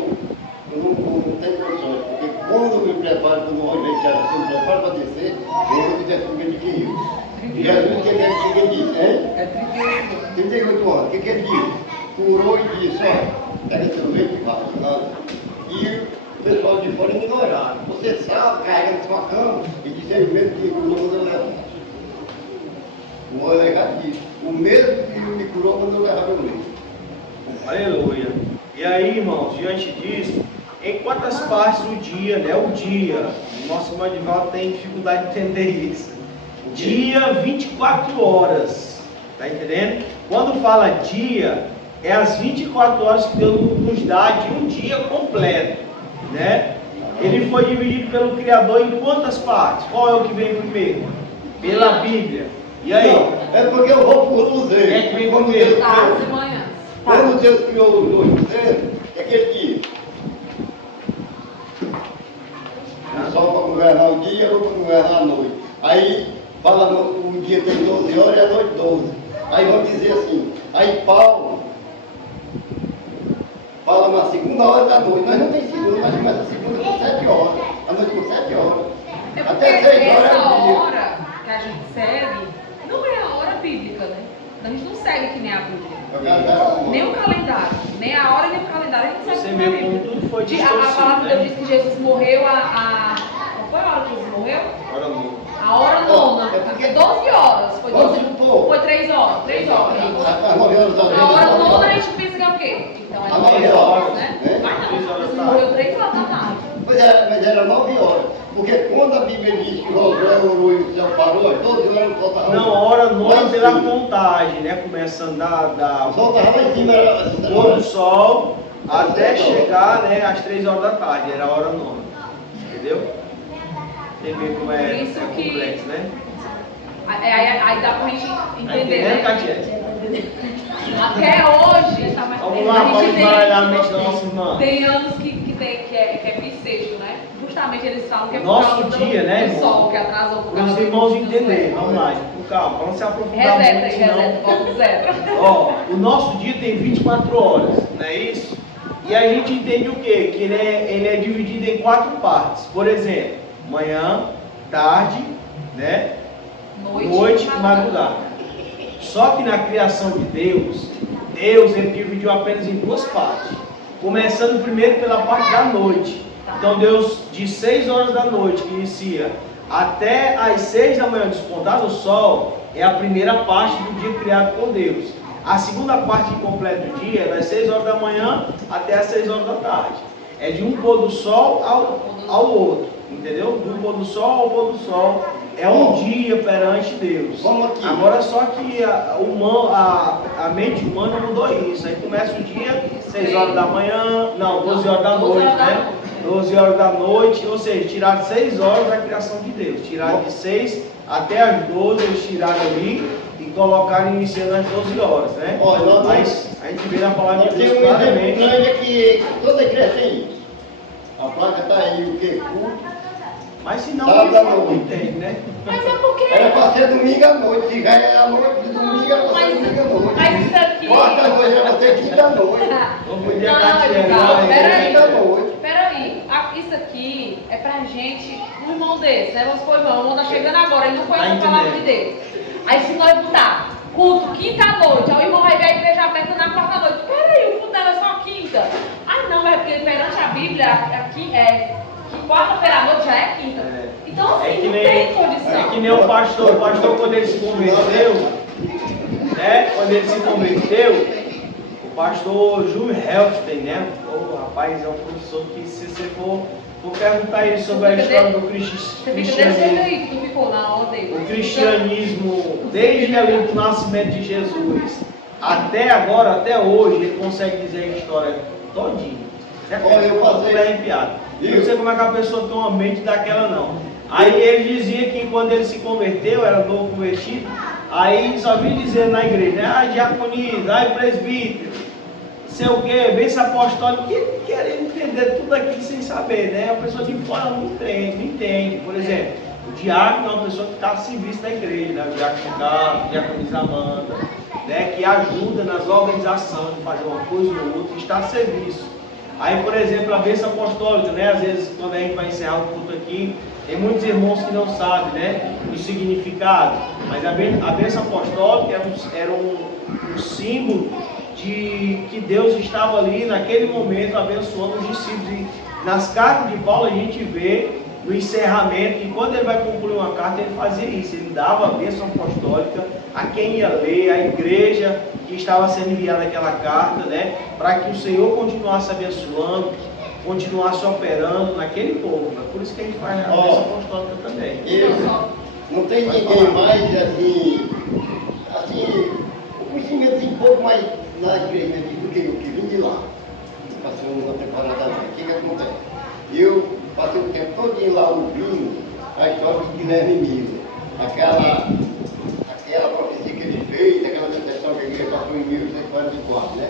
não tenho condições, porque quando eu me preparo, quando o homem me preparo para descer, eu vou ter comigo de que eu. Jesus, o que ele disse? É 38 anos. O que ele disse? Curou e disse, ó, pega seu leite e vai. E o pessoal de fora me ignoraram. Você sabe, carregando sua cama, e disse ele mesmo que curou quando eu levava. O alegado disse, o mesmo que me curou quando eu levava o leite. Aleluia. E aí, irmãos, diante disso, em quantas partes do dia, né? O dia, o nosso irmão Edivaldo tem dificuldade de entender isso. Dia 24 horas, tá entendendo? Quando fala dia, é as 24 horas que Deus nos dá de um dia completo, né? Ele foi dividido pelo Criador em quantas partes? Qual é o que vem primeiro? Pela Bíblia. E aí? Não, é porque eu vou por Luzê. Quem é que vem primeiro? Tarde e manhã. Quando Deus criou os dois seres, é que ele disse: o sol para governar o dia, ou para governar a noite. Aí fala, o dia tem 12 horas e a noite 12. Aí vamos dizer assim, aí Paulo fala na segunda hora da noite. Nós não tem segunda, mas começa a segunda com 7 horas, a noite com 7 horas. É porque Até 6 horas essa é o dia. hora que a gente segue não é a hora bíblica, né? A gente não segue que nem a Bíblia. Nem o calendário, nem a hora nem o calendário, a gente Você segue vê a como Bíblia. tudo foi A distorcido, palavra de Deus né? diz que Jesus morreu Qual foi a hora que Jesus morreu? Agora não. A hora nona. É porque- Foi 12 horas. Foi 12, Vamos supor. foi 3 horas. 3 horas. Às 9 horas da noite. A hora nona a gente pensa que é o quê? Então é Às 9 9 horas, horas, né? né? Mas não, 3 horas Jesus da morreu 3 horas da tarde. Mas era 9 horas. Porque quando a Bíblia diz que Josué orou e o céu parou, às 12 horas o sol estava Não, hora 9 pela contagem, né? Começando O sol estava lá em cima, era do pôr do sol até chegar, né, às 3 horas da tarde, era a hora 9. Entendeu? Tem ver como Por isso é que- complexo, né? Aí dá pra gente Tá entender, entendendo, né? Catiete? Até hoje, Vamos lá, pode baralhar a mente da nossa irmã. tem anos que é bissexto, né? Justamente eles falam que é por Nosso causa dia, né, do irmão? sol, que atrasou por Para causa os irmãos do entenderem, sol. vamos lá, com calma, para não se aprofundar Reseta muito, aí, senão... reseta, volta do zero. Ó, o nosso dia tem 24 horas, não é isso? E a gente entende o quê? Que ele é dividido em 4 partes. Por exemplo, manhã, tarde, né? Noite e madrugada. Só que na criação de Deus ele dividiu apenas em 2 partes. Começando primeiro pela parte da noite. Então Deus, de 6 horas da noite, que inicia, até as 6 da manhã, despontado o sol, é a primeira parte do dia criado por Deus. A segunda parte completa do dia é das 6 horas da manhã até as 6 horas da tarde. É de um pôr do sol ao outro, entendeu? Do pôr do sol ao pôr do sol. É um dia perante Deus. Vamos aqui. Agora só que a mente humana mudou isso. Aí começa o dia, 6 horas da manhã, não, 12 horas da 12 noite, horas da né? noite. 12 horas da noite, ou seja, tiraram 6 horas da criação de Deus. Tiraram de 6 até as 12, eles tiraram ali e colocaram iniciando às 12 horas, né? Olha, nós Mas a gente vê na palavra Nós de Deus temos um exemplo claramente. grande aqui, toda igreja tem isso. A placa está aí, o que? Culto. Mas se não, Sábado à não noite. entende, né? Mas é porque... Era para ser domingo à noite, se já é à noite, de domingo era para ser domingo à noite. Mas isso aqui... Quarta-noite era para ser quinta à noite. Não podia Não, Catiete, Eduardo, né? peraí. Quinta à noite. Peraí, isso aqui é pra gente, um irmão desse, né? Vamos supor, o irmão tá chegando agora, ele não conhece a palavra de Deus. Aí se nós botar culto quinta à noite, aí o irmão vai ver a igreja aberta na quarta à noite. Peraí, o culto dela é só quinta. Ah não, é porque perante a Bíblia, aqui que quarta-feira à noite já é quinta. É. Então assim, É que não nem- tem condição. É que nem o pastor quando ele se converteu, né? Quando ele se converteu, o pastor Júlio Helfstein, né? O rapaz é um professor que se você for perguntar ele sobre a história do Você fica desse jeito cristianismo, aí que tu ficou na onda aí. o cristianismo, desde ali do nascimento de Jesus até agora, até hoje, ele consegue dizer a história todinha. Olha, eu passei- arrepiado. Eu não sei como é que a pessoa tem uma mente daquela não. Aí ele dizia que quando ele se converteu, era novo convertido, aí só vinha dizer na igreja, né? Ai diaconisa, ai presbítero, sei o que, bênção apostólica, que querendo entender tudo aquilo sem saber, né? A pessoa de fora não entende. Por exemplo, o diácono é uma pessoa que está a serviço da igreja, né? O diácono Carlos, o diaconisa Amanda, né? Que ajuda nas organizações de fazer uma coisa ou outra, está a serviço. Aí, por exemplo, a bênção apostólica, né? Às vezes, quando a gente vai encerrar o culto aqui, tem muitos irmãos que não sabem, né? O significado. Mas a bênção apostólica era um símbolo de que Deus estava ali, naquele momento, abençoando os discípulos. E nas cartas de Paulo, a gente vê no encerramento, e quando ele vai concluir uma carta, ele fazia isso. Ele dava a bênção apostólica a quem ia ler, a igreja que estava sendo enviada aquela carta, né, para que o Senhor continuasse abençoando, continuasse operando naquele povo. É por isso que a gente faz a bênção apostólica também. Não tem ninguém mais assim, o conhecimento um pouco mais na igreja do que eu, que vim de lá. Passei uma temporada lá. O que acontece? Eu passei o tempo todo lá ouvindo a história de Guilherme Miller. Aquela profecia que ele fez, aquela decepção que a igreja passou em 1844, né?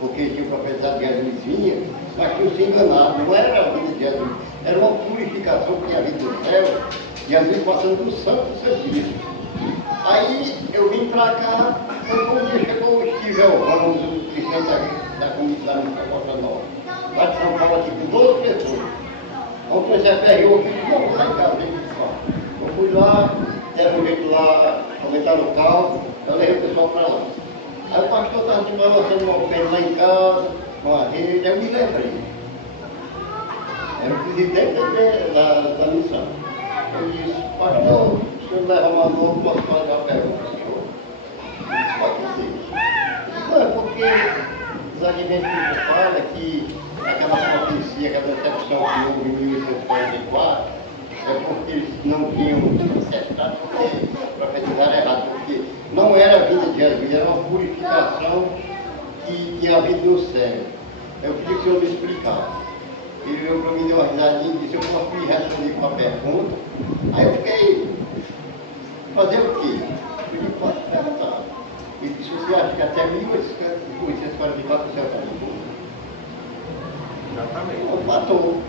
Porque tinha o profeta de Jesus vinha, mas tinha se enganado. Não era a vida de Jesus, era uma purificação que tinha vindo do céu, e às vezes passando do santo serviço. Aí eu vim para cá, quando um dia chegou o Steve Elvão, o presidente da comunidade de Costa Nova, lá de São Paulo, aqui com 12 pessoas. Aí eu comecei a pegar o filho, não, vou lá em casa, vem aqui. Eu fui lá, deram um jeito lá, aumentar o carro, eu levei o pessoal para lá. Aí o pastor estava te balançando uma oferta lá em casa, uma rede, eu me lembrei. Era o presidente da missão. Eu disse, pastor, o senhor leva uma nova, posso fazer uma pergunta ao senhor? Pode ser. Não, é porque os adventistas falam que aquela profecia que aquela decepção que houve em 1844 é porque eles não tinham acertado, porque profetizaram errado, porque não era a vida de Jesus, era uma purificação que tinha havido no céu. Eu queria que o senhor me explicasse. Ele veio para mim, deu uma risadinha e disse: eu posso me responder com uma pergunta? Aí eu fiquei, fazer o quê? Ele pode perguntar. Ele disse: você acha que até 1844 o céu está limpo? Exatamente. Não matou.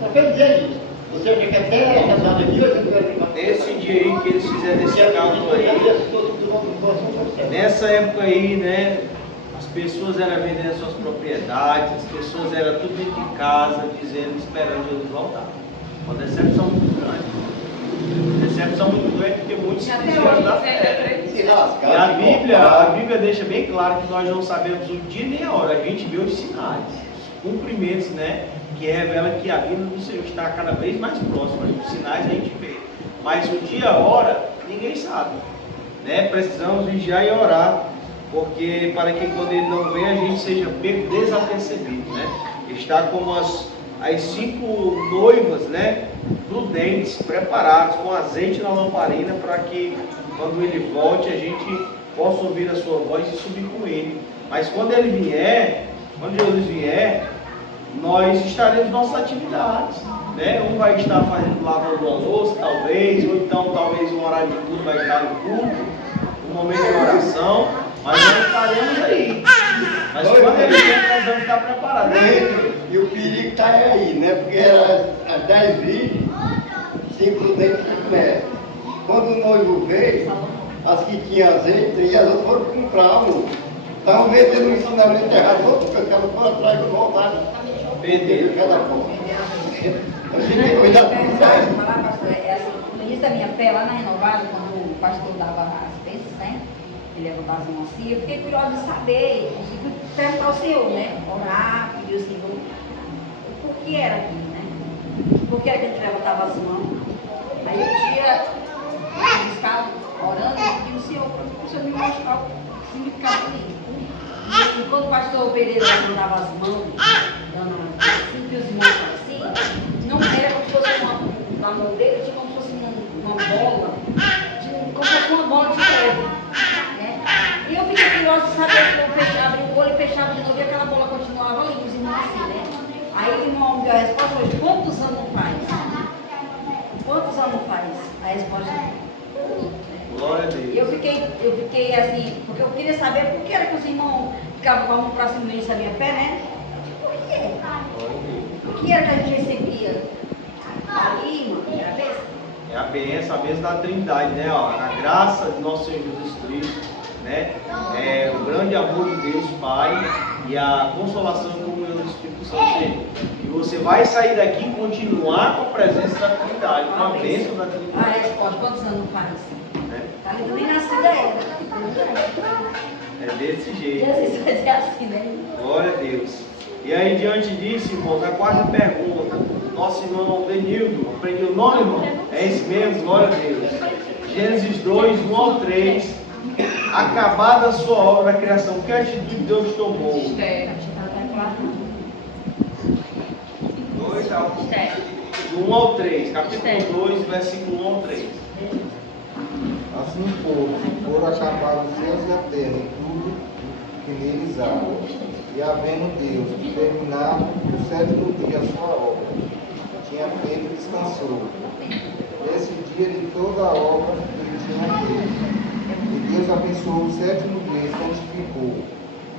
Só quero dizer isso. Você acha que até essa data de 1844? Nesse dia aí que eles fizeram esse cálculo aí, nessa época aí, né? As pessoas eram vendendo suas propriedades, as pessoas eram tudo dentro de casa, dizendo, esperando Jesus voltar. Uma decepção muito grande. Decepção muito grande porque muitos se desviaram da fé. E a Bíblia deixa bem claro que nós não sabemos o dia nem a hora, a gente vê os sinais, os cumprimentos, né? Que revela que a vida do Senhor está cada vez mais próxima. Os sinais a gente vê, mas o dia e a hora ninguém sabe, né? Precisamos vigiar e orar, porque para que quando ele não vem a gente seja pego desapercebido, né? Está como as 5 noivas, né? Prudentes, preparados com azeite na lamparina, para que quando ele volte a gente possa ouvir a sua voz e subir com ele. Mas quando ele vier, quando Jesus vier, nós estaremos nossas atividades, né? Um vai estar lavando o almoço, talvez, ou então talvez um horário de culto vai estar no culto, um momento de oração, mas nós estaremos aí. Mas quando ele vier, nós vamos estar preparados. E o perigo está aí, né? Porque era as 10 virgens, 5 dentes de comer. Quando o noivo veio, as que tinham azeite e as outras foram comprar um. Estavam vendendo um ensinamento errado, outro porque elas foram atrás do voltado. Venderam cada porra. A gente tem que cuidar com isso aí. No início da minha fé, lá na Renovada, quando o pastor dava as bênçãos, né? Ele levantava as mãos assim, eu fiquei curiosa de saber, e fui perguntar ao Senhor, né? Orar, pedir o Senhor, por que era aquilo, né? Por que era que a gente levantava as mãos? Aí um dia, eu estava orando e pedi o Senhor, para o Senhor me mostrar o significado disso. E quando o pastor Pereira levantava as mãos, dando assim, que os irmãos assim, não era como se fosse uma mão dele, tinha como se fosse uma bola, como se fosse uma bola de neve, né? E eu fiquei curiosa de saber que eu fechava, abria o olho e fechava de novo e aquela bola continuava ali, os irmãos assim, né? Aí o irmão me deu a resposta hoje: quantos anos faz? Quantos anos faz? A resposta Glória a Deus. eu fiquei assim, porque eu queria saber por que era que os irmãos ficavam com a mão próxima do início da minha fé, né? Por quê? O que era que a gente recebia? Ali, irmão, era a bênção. É a bênção da Trindade, né? Ó, a graça de nosso Senhor Jesus Cristo, né? É o grande amor de Deus Pai e a consolação e comunhão do Espírito Santo. E você vai sair daqui e continuar com a presença da Trindade, com a bênção da A Trindade. resposta: quantos anos faz? Né? Tá ligado? Nem nascida era. É desse jeito. Jesus vai dizer assim, né? Glória a Deus. E aí, diante disso, irmãos, a quarta pergunta. Nosso irmão Denildo, aprendeu o nome, irmão? É esse mesmo, glória a Deus. Gênesis 2, 1 ao 3. Acabada a sua obra da criação, que atitude Deus tomou? Esther. Do 1 ao 3, capítulo 2, versículo 1 ao 3. Assim foram acabados os céus e a terra, e tudo que neles há. E havendo Deus terminado o 7º dia a sua obra, tinha feito e descansou. Nesse dia de toda a obra que ele tinha feito. E Deus abençoou o 7º dia e santificou,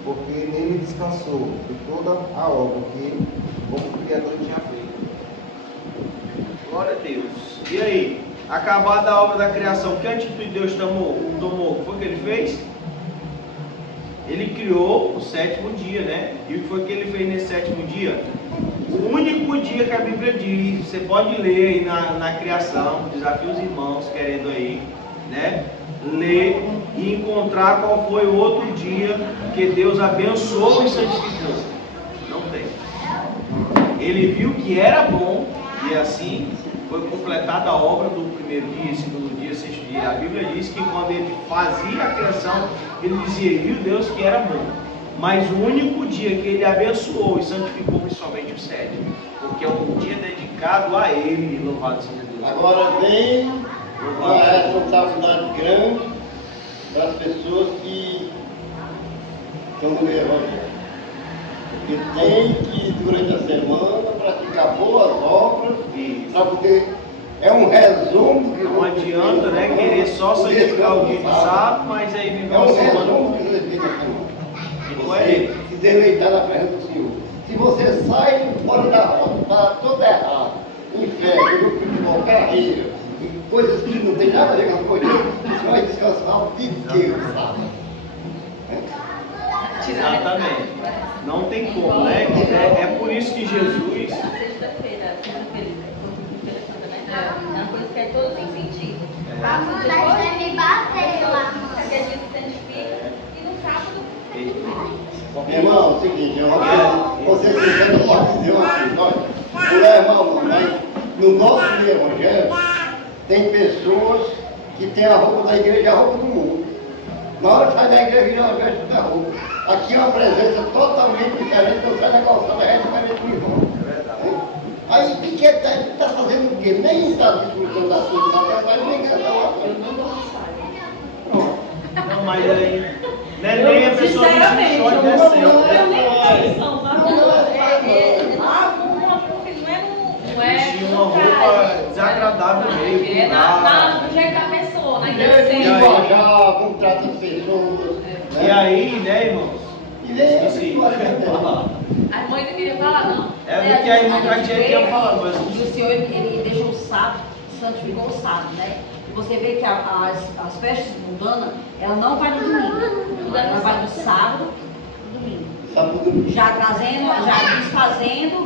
porque nele descansou de toda a obra que o Criador tinha feito. Glória a Deus. E aí? Acabada a obra da criação, que atitude Deus tomou? O que foi que ele fez? Ele criou o 7º dia, né? E o que foi que ele fez nesse 7º dia? O único dia que a Bíblia diz, você pode ler aí na criação, desafio os irmãos querendo aí, né? Ler e encontrar qual foi o outro dia que Deus abençoou e santificou. Não tem. Ele viu que era bom e assim foi completada a obra do primeiro dia, segundo dia, sexto dia. A Bíblia diz que quando ele fazia a criação, ele dizia: viu Deus que era bom. mas o único dia que ele abençoou e santificou foi somente o sétimo, porque é um dia dedicado a ele, louvado seja Deus. Agora vem uma responsabilidade grande para as pessoas que estão no Evangelho. Porque tem que, durante a semana, praticar boas obras, para poder. É um resumo que Não adianta, né, querer só santificar o dia de sábado, mas aí viver é uma um semana. resumo que você fez na semana. Não é ele. Você se deleitar na presença do Senhor. Se você sai fora da roda, está tudo errado, em festa, no futebol, carreira, em coisas que não tem nada a ver com as coisas, você vai descansar o dia inteiro, sabe? Exatamente. Não tem como, né? É por isso que Jesus. Sexta-feira, é uma coisa que todos têm sentido. Sábado depois me bater lá. Porque a gente se santifica e no sábado. Meu irmão, é o seguinte, você não pode dizer assim, olha, não é mal, mas no nosso evangelho tem pessoas que têm a roupa da igreja e a roupa do mundo. Na hora que sai da igreja, já veste da roupa. Aqui é uma presença totalmente diferente, não sai da calçada, é diferente do irmão. Aí o que está fazendo o quê? Nem está desfrutando da sua casa, mas nem canta lá. Não, mas aí. Não é nem a pessoa que se chora descendo. Eu nem atenção, sabe? Não é Vestir uma roupa desagradável mesmo. É no jeito da pessoa, na inocência. Devagar, como trata as pessoas. E aí, né, irmãos? E vem Esqueci. A mãe não queria falar, não. É porque a irmã Katia ia falar, mas E o Senhor, ele deixou o sábado, santificou o sábado, né? E você vê que as festas mundanas, ela não vai no domingo. Ela vai no sábado e no domingo. Já trazendo, já desfazendo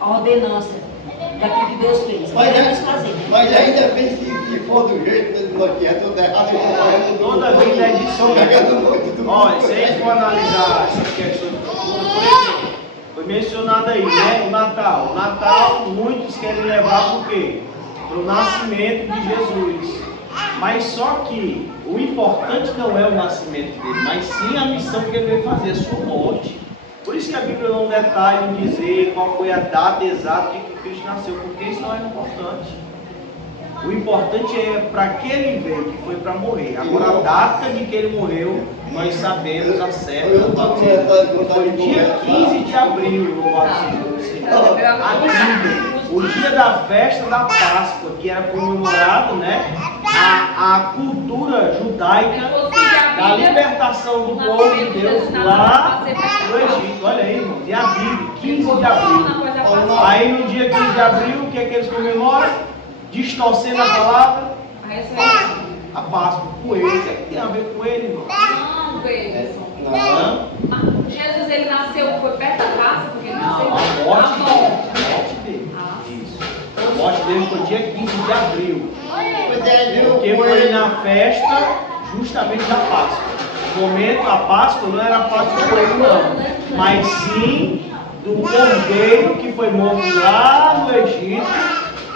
a ordenança daquilo que Deus fez. Mas ainda bem se for do jeito que nós é tudo errado, toda vida é de som. Olha, se a gente for analisar essas questões de cultura, por exemplo, foi mencionado aí, né? O Natal. O Natal, muitos querem levar por quê? Para o nascimento de Jesus. Mas só que o importante não é o nascimento dele, mas sim a missão que ele veio fazer, a sua morte. Por isso que a Bíblia não detalha em dizer qual foi a data exata de que Cristo nasceu, porque isso não é importante. O importante é para que ele veio, que foi para morrer. Agora a data de que ele morreu, nós sabemos a certa. Foi dia 15 de abril, louvado seja o Senhor. Aqui, o dia da festa da Páscoa, que era comemorado, né? A cultura judaica da libertação do povo de Deus lá no Egito. Olha aí, irmão, de abril, 15 de abril. Aí no dia 15 de abril, o que é que eles comemoram? Distorcendo a palavra, a Páscoa, coelho. O que é que tem a ver com ele, irmão? Não, Jesus, ele nasceu, foi perto da Páscoa, porque ele nasceu. A morte dele. Isso. A morte dele foi dia 15 de abril. Porque foi na festa justamente da Páscoa. No momento, a Páscoa não era a Páscoa do coelho, não. Mas sim do cordeiro que foi morto lá no Egito,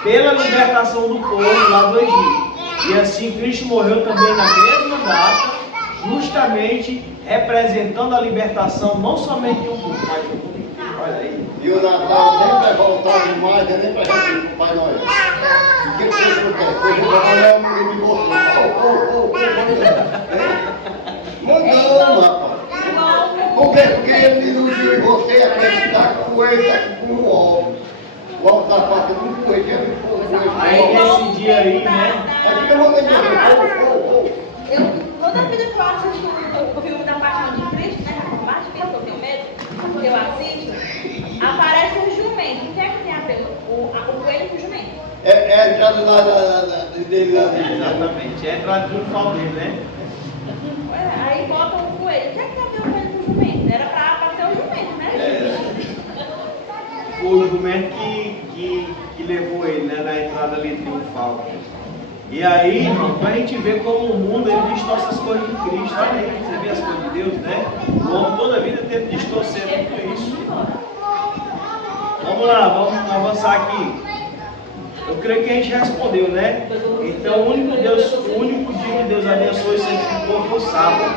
pela libertação do povo lá do Egito. E assim Cristo morreu também na mesma data, justamente representando a libertação não somente de um povo, mas de um povo inteiro. Olha aí. E o Natal sempre é voltado demais, nem para Jesus, o Pai Noel. O que você quer? Hoje o Pai Noel me mostrou. Mandou, rapaz. Por quê? Porque ele iludiu em você acreditar que o coelho está com um ovo. O ovo da pata do coelho, Aí nesse dia aí, né? Aí fica mandando Toda vida que eu assisto o filme da Paixão de Cristo, né? Mais vezes que eu tenho medo, porque eu assisto, aparece um jumento. O que é que tem a ver? O coelho com o jumento. É a entrada lá dele lá. Exatamente, é a entrada triunfal dele, né? Aí bota o coelho. O que é que tem a ver o coelho com o jumento? Era para ser o jumento, né? Foi o jumento que levou ele, né, na entrada ali triunfal. E aí, irmão, para a gente ver como o mundo ele distorce as coisas de Cristo. Olha aí, você vê as coisas de Deus, né? O homem toda a vida tenta distorcer tudo isso. Vamos lá, vamos avançar aqui. Eu creio que a gente respondeu, né? Então o único dia que Deus abençoou e santificou foi o sábado.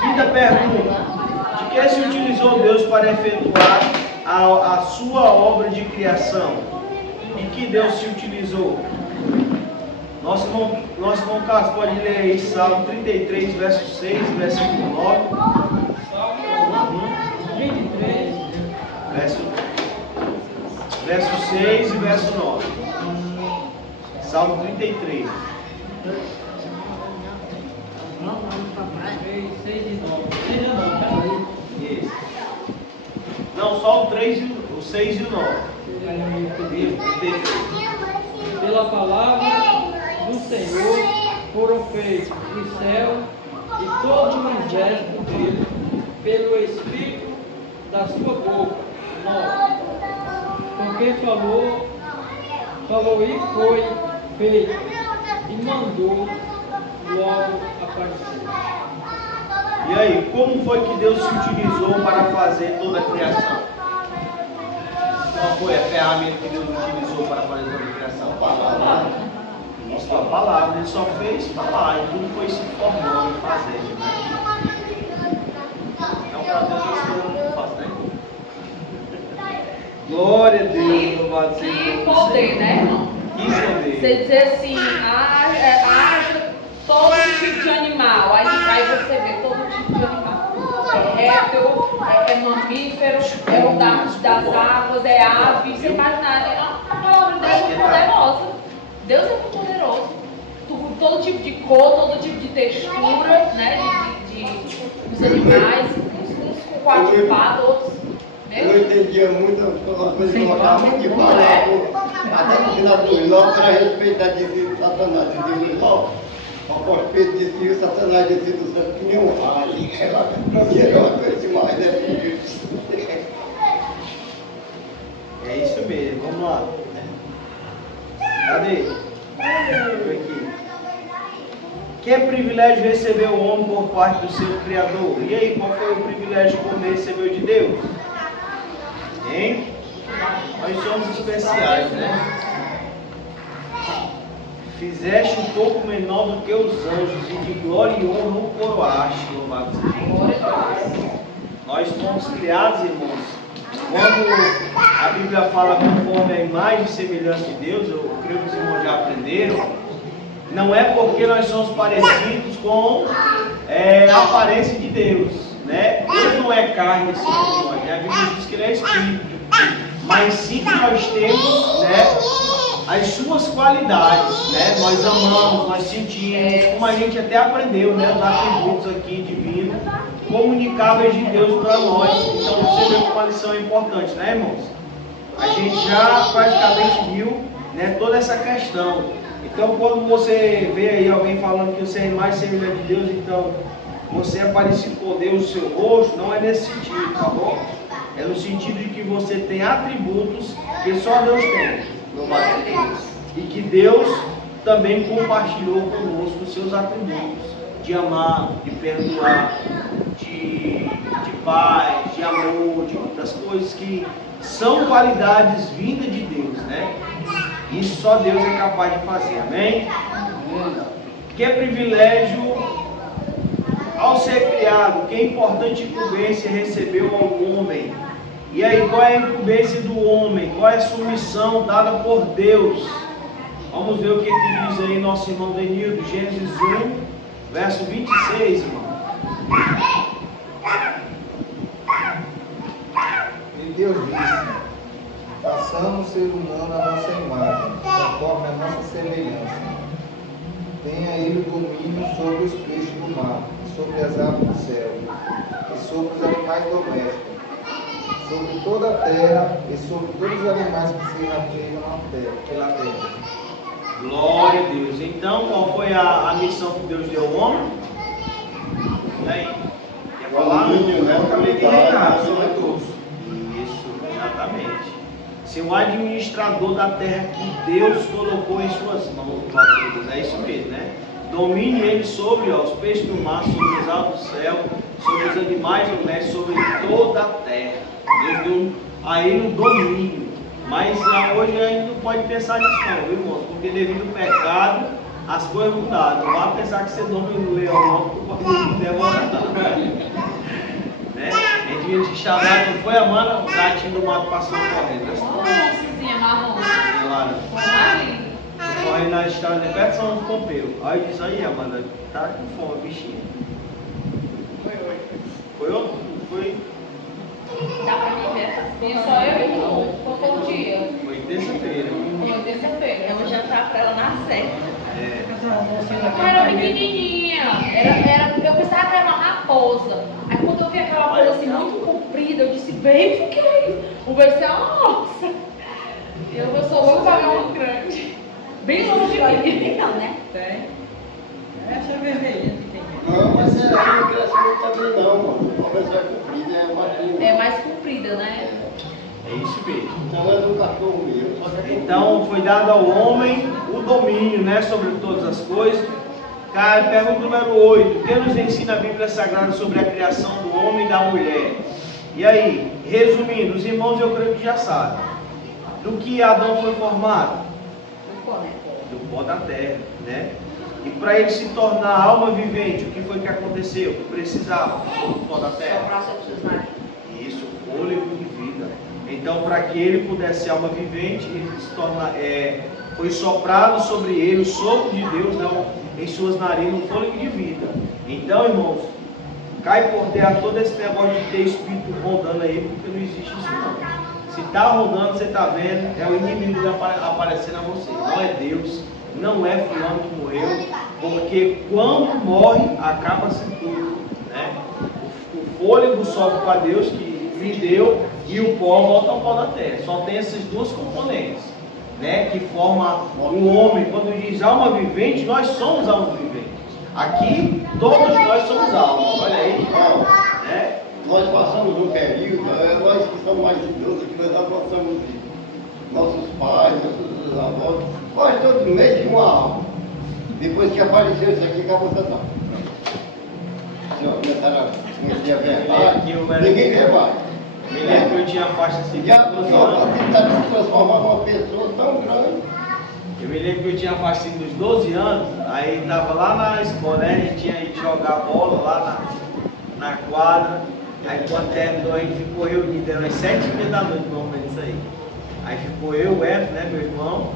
Quinta pergunta. De que se utilizou Deus para efetuar a sua obra de criação? De que Deus se utilizou? Nosso irmão Carlos pode ler aí Salmo 33, verso 6, versículo 9. Salmo 33, verso 6 e verso 9. Salmo 33. 6 e 9. 19, Isso. Não, só o 6 e o 9. Pela palavra do Senhor foram feitos o céu e todo o exército dele, pelo Espírito da sua boca. 9. Porque falou e foi feito, e mandou logo aparecer. E aí, como foi que Deus se utilizou para fazer toda a criação? Qual foi a ferramenta que Deus utilizou para fazer toda a criação? A palavra. Isso, a palavra. Ele só fez falar e tudo foi se formando e fazendo, né? Então, para Deus, isso é muito fácil, né? Glória a Deus, louvado seja o Que nome do poder, Senhor. né, irmão? Que poder. Você dizer assim, haja todo tipo de animal. Aí você vê todo tipo de animal. É réptil, é mamífero, é o das águas, é ave. Você imagina, a palavra de Deus é muito poderosa. Deus é muito poderoso. Todo tipo de cor, todo tipo de textura, né? Dos animais, uns com 4 patas, outros. Eu não entendia muito, uma coisa que eu colocava muito de falar. Até no final do Ló, para respeitar, dizia Satanás, dizia o Ló. O apóstolo Pedro disse que o Satanás dizia do céu que nem um raio. Para mim era uma coisa demais, né? É isso mesmo, vamos lá. Cadê? Aqui. Que privilégio recebeu o homem por parte do seu Criador? E aí, qual foi o privilégio que o homem recebeu de Deus? Hein? Nós somos especiais, né? Fizeste um pouco menor do que os anjos, e de glória e honra o coroaste, louvado seja Deus. Nós fomos criados, irmãos. Quando a Bíblia fala conforme a imagem e semelhança de Deus, eu creio que os irmãos já aprenderam, não é porque nós somos parecidos com a aparência de Deus, né? Deus não é carne assim como nós, né? A Bíblia diz que Ele é Espírito, mas sim que nós temos, né, as suas qualidades, né? Nós amamos, nós sentimos, como a gente até aprendeu, né? Os atributos aqui divinos, comunicáveis de Deus para nós. Então você vê que uma lição importante, né, irmãos? A gente já praticamente viu, né, toda essa questão. Então quando você vê aí alguém falando que você é mais semelhante de Deus, então você é parecido com Deus, o seu rosto, não é nesse sentido, tá bom? É no sentido de que você tem atributos que só Deus tem. Louvado seja Deus. E que Deus também compartilhou conosco os seus atributos de amar, de perdoar, de paz, de amor, de muitas coisas que são qualidades vindas de Deus, né? Isso só Deus é capaz de fazer, amém? Que privilégio ao ser criado, que importante incumbência recebeu ao homem. E aí, qual é a incumbência do homem? Qual é a submissão dada por Deus? Vamos ver o que diz aí nosso irmão Denildo, Gênesis 1, verso 26, irmão. E Deus disse: façamos o ser humano à nossa imagem, conforme a nossa semelhança. Tenha ele domínio sobre os peixes do mar, sobre as aves do céu, e sobre os animais domésticos, sobre toda a terra e sobre todos os animais que se rasteiam pela terra. Glória a Deus. Então, qual foi a missão que Deus deu ao homem? E aí? Quer falar? Eu acabei de reinar sobre todos. Isso, exatamente. Ser um administrador da terra que Deus colocou em suas mãos. É isso mesmo, né? Domine ele sobre os peixes do mar, sobre as aves do céu, sobre os animais domésticos, sobre toda a terra. Deus deu a ele o domínio. Mas hoje a gente não pode pensar nisso não, viu, irmãos? Porque devido ao pecado, as coisas mudaram. Não vá pensar que você domina o leão não, porque pode muito demorado. Né? A gente devia te chamar, quando foi a mana, o gatinho do mato passou correndo. Oncinha marrom. Claro. Correndo na estrada de perto de São Pompeu. Aí diz aí, Amanda, tá com fome, bichinho. Foi ontem? Foi? Dá pra mim ver? Tem só eu e tu. Qual foi o dia? Foi terça-feira. Foi terça-feira. É um jantar pra ela na Sé. Era pequenininha. Eu pensava que era uma raposa. Aí quando eu vi aquela coisa assim muito comprida, eu disse, bem, o que é isso? O beijo é uma onça. Eu sou muito vagabundo grande. Bem longe de mim. Não, né? Tem. Essa é vermelhinha que tem. Não, mas ela não cresce muito também não, mano. Talvez vai comprida, é uma É mais comprida, né? É isso mesmo. Então é do cachorro mesmo. Só que é Então foi dado ao homem o domínio, né, sobre todas as coisas. Cara, pergunta número 8. O que nos ensina a Bíblia Sagrada sobre a criação do homem e da mulher? E aí, resumindo, os irmãos eu creio que já sabem. Do que Adão foi formado? Do pó da terra, né? E para ele se tornar alma vivente, o que foi que aconteceu? Precisava do pó da terra. Isso, fôlego de vida. Então, para que ele pudesse ser alma vivente, ele se torna, foi soprado sobre ele o sopro de Deus, né, em suas narinas, o fôlego de vida. Então, irmãos, cai por terra todo esse negócio de ter espírito rodando aí, porque não existe isso não. Se está rodando, você está vendo, é o inimigo aparecendo a você. Não é Deus, não é fulano que morreu, porque quando morre, acaba-se tudo, né? O fôlego sobe para Deus que lhe deu e o pó volta ao pó da terra. Só tem essas duas componentes, né? Que formam o homem. Quando diz alma vivente, nós somos alma vivente. Aqui, todos nós somos alma. Olha aí, né? Nós passamos um período, nós que somos mais idosos, que nós avançamos nossos pais, nossos avós, quase todo mês de uma alma. Depois que apareceu isso aqui, acabou essa alma. Começaram a conhecer a verdade, ninguém vê mais. Me lembro que eu tinha faixa assim, E a pessoa está se transformando numa pessoa tão grande. eu me lembro que eu tinha faixa assim, dos 12 anos, aí estava lá na escola, né? A gente tinha ido jogar bola lá na quadra. Aí quando terminou, a gente ficou reunido, eram as 7h30 da noite, normalmente isso aí. Aí ficou eu, o Eto, né, meu irmão,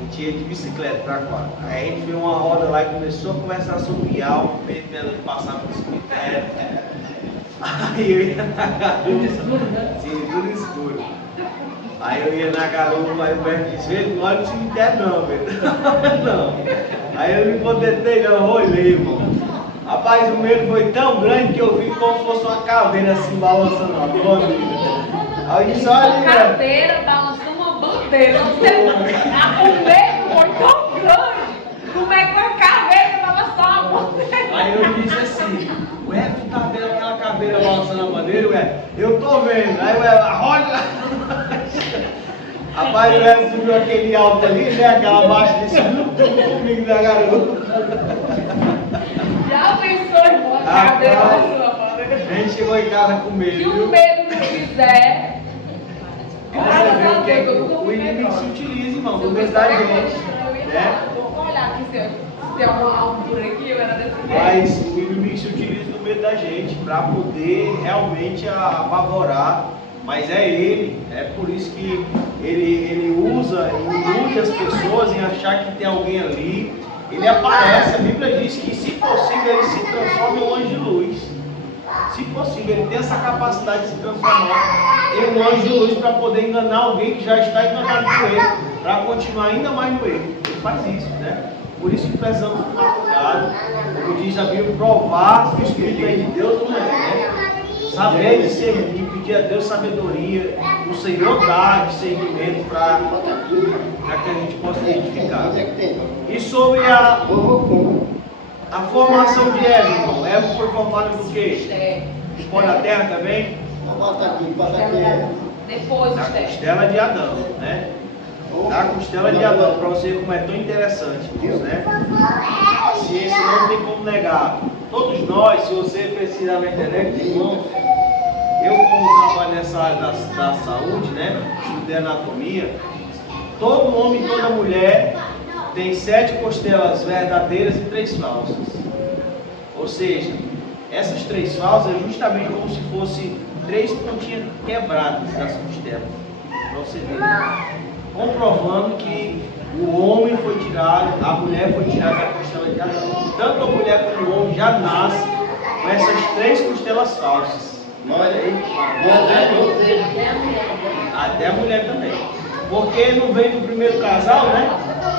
a gente ia de bicicleta pra quadra. Aí a gente fez uma roda lá e começou a conversar sobre alma, meio de noite passava no cemitério. Aí eu ia na garupa. Tudo escuro, né? Sim, tudo escuro. Aí eu ia na garupa, aí o Berto disse, velho, não olha no cemitério não, velho. Não. Aí eu me contentei, não, eu olhei, irmão. Rapaz, o medo foi tão grande que eu vi como se fosse uma caveira assim, balançando a bandeira. Aí eu disse, olha Uma caveira balançando uma bandeira. O medo foi tão grande. Como é que uma caveira balançar uma bandeira? Aí eu disse assim, ué, tu tá vendo aquela caveira balançando a bandeira? Ué, eu tô vendo. Aí ué, roda. Rapaz, o Ué subiu aquele alto ali, né? Aquela baixa desse comigo da garoto. Já pensou, irmão? A caveira balançando a bandeira. A gente chegou em casa com medo. Se o medo não quiser, graças a Deus, eu nunca O fui inimigo se medrosa. utiliza, irmão, Se do eu medo da fosse gente. eu ia Né? vou olhar aqui se tem alguma altura aqui, eu era desse jeito. Mas o inimigo se utiliza do medo da gente para poder realmente apavorar. Mas é ele, é por isso que ele usa e induz as pessoas em achar que tem alguém ali. Ele aparece, a Bíblia diz que se possível ele se transforma em um anjo de luz. Se possível, ele tem essa capacidade de se transformar em um anjo de luz para poder enganar alguém que já está enganado por ele, para continuar ainda mais no erro. Ele faz isso, né? Por isso que precisamos tomar cuidado, como diz a Bíblia, provar se o Espírito é de Deus ou não é, né? Saber discernir, pedir a Deus sabedoria, o Senhor dá discernimento para que a gente possa identificar. E sobre a formação de Eva, irmão. Eva foi formada do quê? Do pó da terra também? Bota aqui. Depois, Da Esther. costela de Adão, né? Da costela de Adão, para você ver como é tão interessante isso, né? A ciência não tem como negar. Todos nós, se você pesquisar na internet, irmãos, eu como trabalho nessa área da saúde, né? Estudei anatomia, todo homem e toda mulher tem 7 costelas verdadeiras e 3 falsas. Ou Ou seja, essas 3 falsas é justamente como se fosse 3 pontinhas quebradas das costelas. Para você ver. Comprovando que o homem foi tirado, a mulher foi tirada da costela de Adão. Tanto a mulher como o homem já nasce com essas 3 costelas falsas. Olha aí. Até a mulher também. Porque não veio do primeiro casal, né?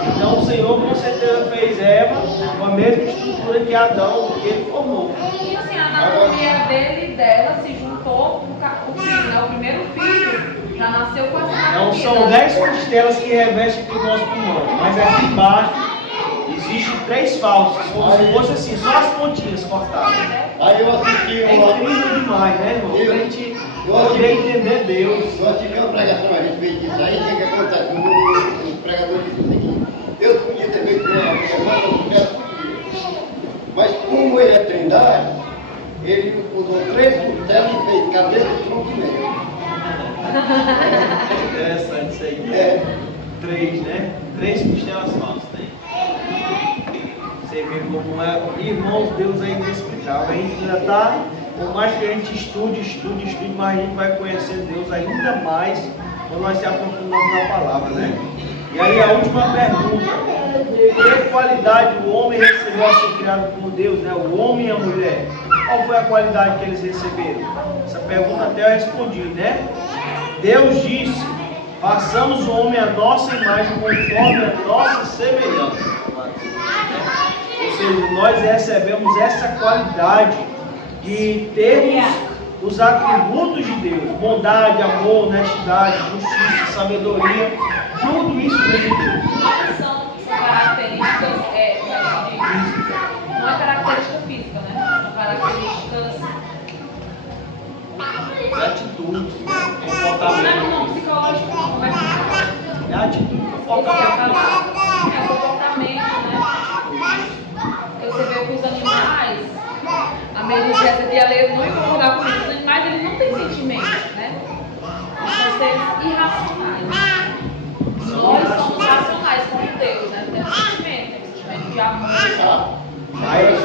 Então o Senhor com certeza fez Eva com a mesma estrutura que Adão, que ele formou. E assim, a anatomia dele e dela se juntou, o filho, né? O primeiro filho já nasceu com essa anatomia. Então são 10 costelas que revestem aqui o nosso pulmão. Mas aqui embaixo existem 3 falsas, como se fosse assim, só as pontinhas cortadas. Aí eu assisti É incrível demais, né, irmão? Pra gente poder entender Deus. Eu assisti uma pregação a respeito disso aí, o que acontece? O pregador disse o seguinte: Deus podia ter feito uma semana, mas como ele é trindade, ele usou 3 costelas e fez cabeça, tronco e meio. Interessante isso aí. 3, né? 3 costelas falsas tem. Você vê como é. Irmãos, Deus é inexplicável. A gente ainda está, por mais que a gente estude, mas a gente vai conhecendo Deus ainda mais quando nós se aprofundamos na palavra, né? E aí a última pergunta: que qualidade o homem recebeu ao ser criado como Deus, né? O homem e a mulher. Qual foi a qualidade que eles receberam? Essa pergunta até eu respondi, né? Deus disse: façamos o homem à nossa imagem, conforme a nossa semelhança. Ou seja, nós recebemos essa qualidade de termos os atributos de Deus: bondade, amor, honestidade, justiça, sabedoria. Tudo isso vem de Deus. São características não é característica física, né? São características Atitude, não, comportamento. não psicológico, não, mas É atitude, comportamento. é comportamento, né? Porque você vê que os animais, a medida que a lei não incomodar com os animais, eles não têm sentimento, né? Eles são seres irracionais. Nós somos racionais como Deus, né? Temos sentimento de amor. Mas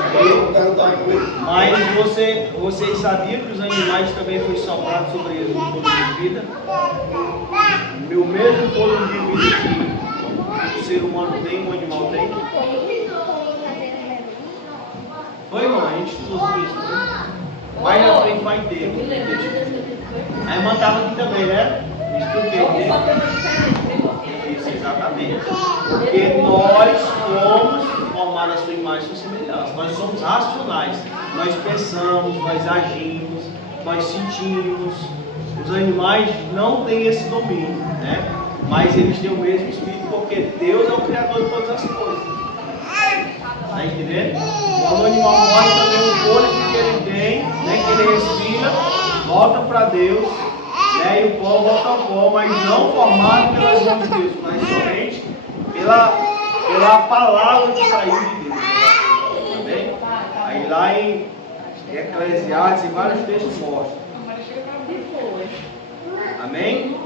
vocês sabiam que os animais também foi soprado sobre eles um fôlego de vida? O mesmo fôlego de vida que o ser humano tem, o animal tem? Foi, irmão? A gente estudou isso, né? Mais na frente vai ter. A irmã estava aqui também, né? Expliquei. Isso, exatamente. Porque nós fomos formados a sua imagem e sua semelhança. Nós somos racionais. Nós pensamos, nós agimos, nós sentimos. Os animais não têm esse domínio, né? Mas eles têm o mesmo espírito, porque Deus é o Criador de todas as coisas. Está entendendo? Quando o animal morre, também o fôlego que ele tem, né, que ele respira, volta para Deus, né, e o pó volta ao pó, mas não formado pelas mãos de Deus, mas somente pela palavra que saiu de Deus. Tá bem? Aí lá em Eclesiastes, em vários textos mostram. Amém?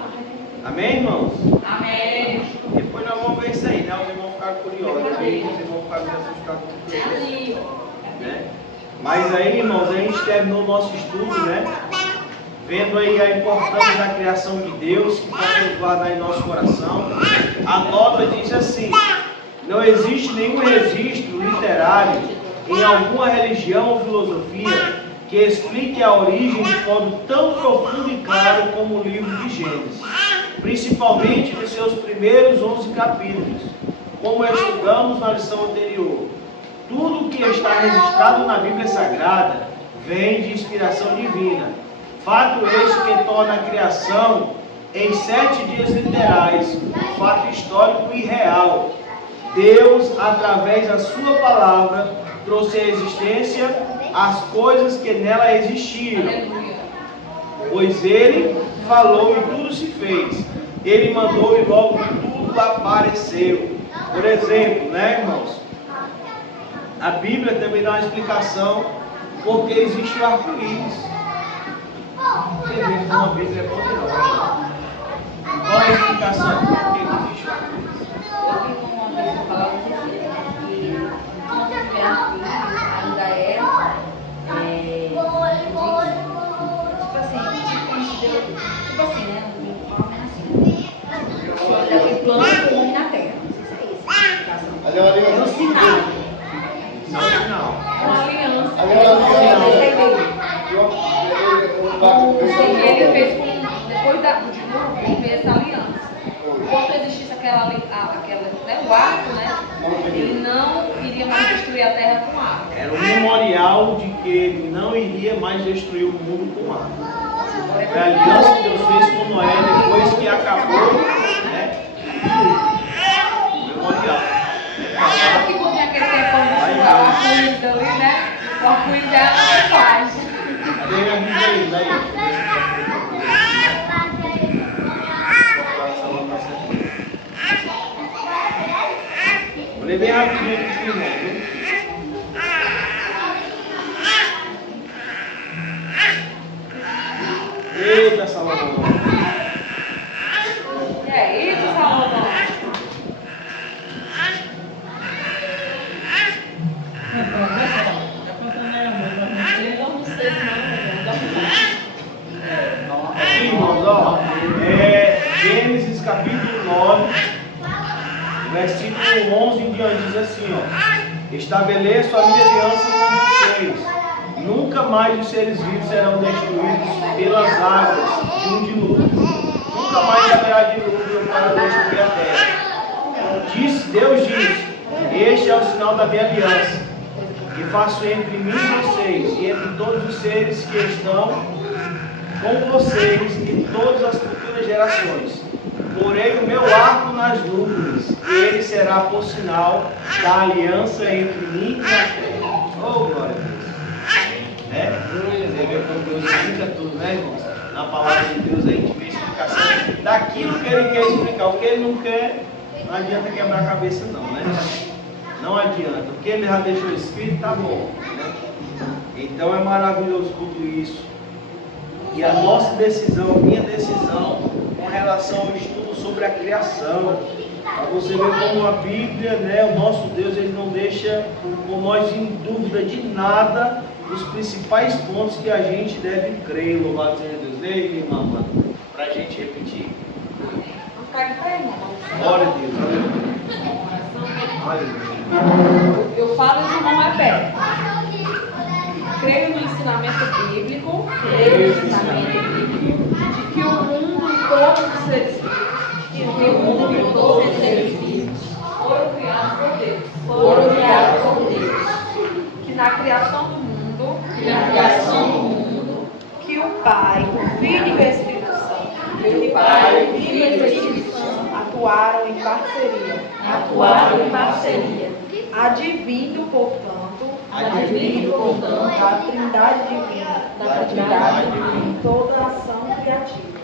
Amém, irmãos? Amém. Depois nós vamos ver isso aí, né? Os irmãos ficaram curiosos, aí vocês vão ficar assustados com isso, né? Mas aí, irmãos, a gente terminou o nosso estudo, né? Vendo aí a importância da criação de Deus, que podemos guardar em nosso coração. A nota diz assim: não existe nenhum registro literário em alguma religião ou filosofia que explique a origem de modo tão profundo e claro como o livro de Gênesis, principalmente nos seus primeiros 11 capítulos, como estudamos na lição anterior. Tudo o que está registrado na Bíblia Sagrada vem de inspiração divina. Fato este que torna a criação em 7 dias literais, um fato histórico e real. Deus, através da sua palavra, trouxe à existência as coisas que nela existiam. Pois ele falou e tudo se fez. Ele mandou e logo tudo apareceu. Por exemplo, né, irmãos? A Bíblia também dá uma explicação porque existe o arco-íris. Você vê como a Bíblia é poderosa. Qual é a explicação de por que existe o arco-íris? Eu vi como uma pessoa falava que quando tiver arco-íris ainda é tipo assim, né? O homem assim. Ele planta o homem na terra. Não sei se é isso a explicação. Ali é uma É um aliança. sinal. Não, não. Uma aliança. Ali é uma Ele Ele fez com. Depois de novo, ele fez essa aliança. Enquanto existisse aquela né, o arco, né? Ele não iria mais destruir a terra com arco. Era um memorial de que ele não iria mais destruir o mundo com água. Foi a aliança que Deus fez com Noé depois que acabou, né? Memorial. Acho que quando aquele tempão de chuva, o arco-íris ali, né? O arco-íris é a paz. Cadê a Bíblia aí, né? Vou ler bem rapidinho aqui, irmão, viu? Eita, Salomão. Que é isso, Salomão? Eu não sei não. Aqui, irmãos, ó. Gênesis capítulo 9, versículo 11 em diante, diz assim, ó. Estabeleço a minha aliança com vocês. Nunca mais os seres vivos serão destruídos pelas águas de um dilúvio. Nunca mais haverá dilúvio para destruir a terra. Deus diz, este é o sinal da minha aliança, que faço entre mim e vocês, e entre todos os seres que estão com vocês e todas as futuras gerações. Porém o meu arco nas nuvens, e ele será por sinal da aliança entre mim e a terra. Oh, glória a Deus. Você vê como Deus explica tudo, né, irmãos? Na palavra de Deus a gente vê explicação daquilo que ele quer explicar. O que ele não quer, não adianta quebrar a cabeça não, né? Não adianta. O que ele já deixou escrito, tá bom, né? Então é maravilhoso tudo isso. E a nossa decisão, a minha decisão, com relação ao estudo sobre a criação, para você ver como a Bíblia, né, o nosso Deus, ele não deixa por nós em dúvida de nada dos principais pontos que a gente deve crer. Louvado seja Deus. Leia, irmã, para a gente repetir. Vamos ficar de pé, irmão. Glória a Deus. Aleluia. Eu falo e o irmão é pé. Creio no ensinamento bíblico, de que o mundo e todos os seres vivos, foram criados por Deus. Que na criação do mundo, que o Pai, o Filho e o Espírito Santo, atuaram em parceria. Advindo, portanto, da Trindade divina, em toda ação criativa.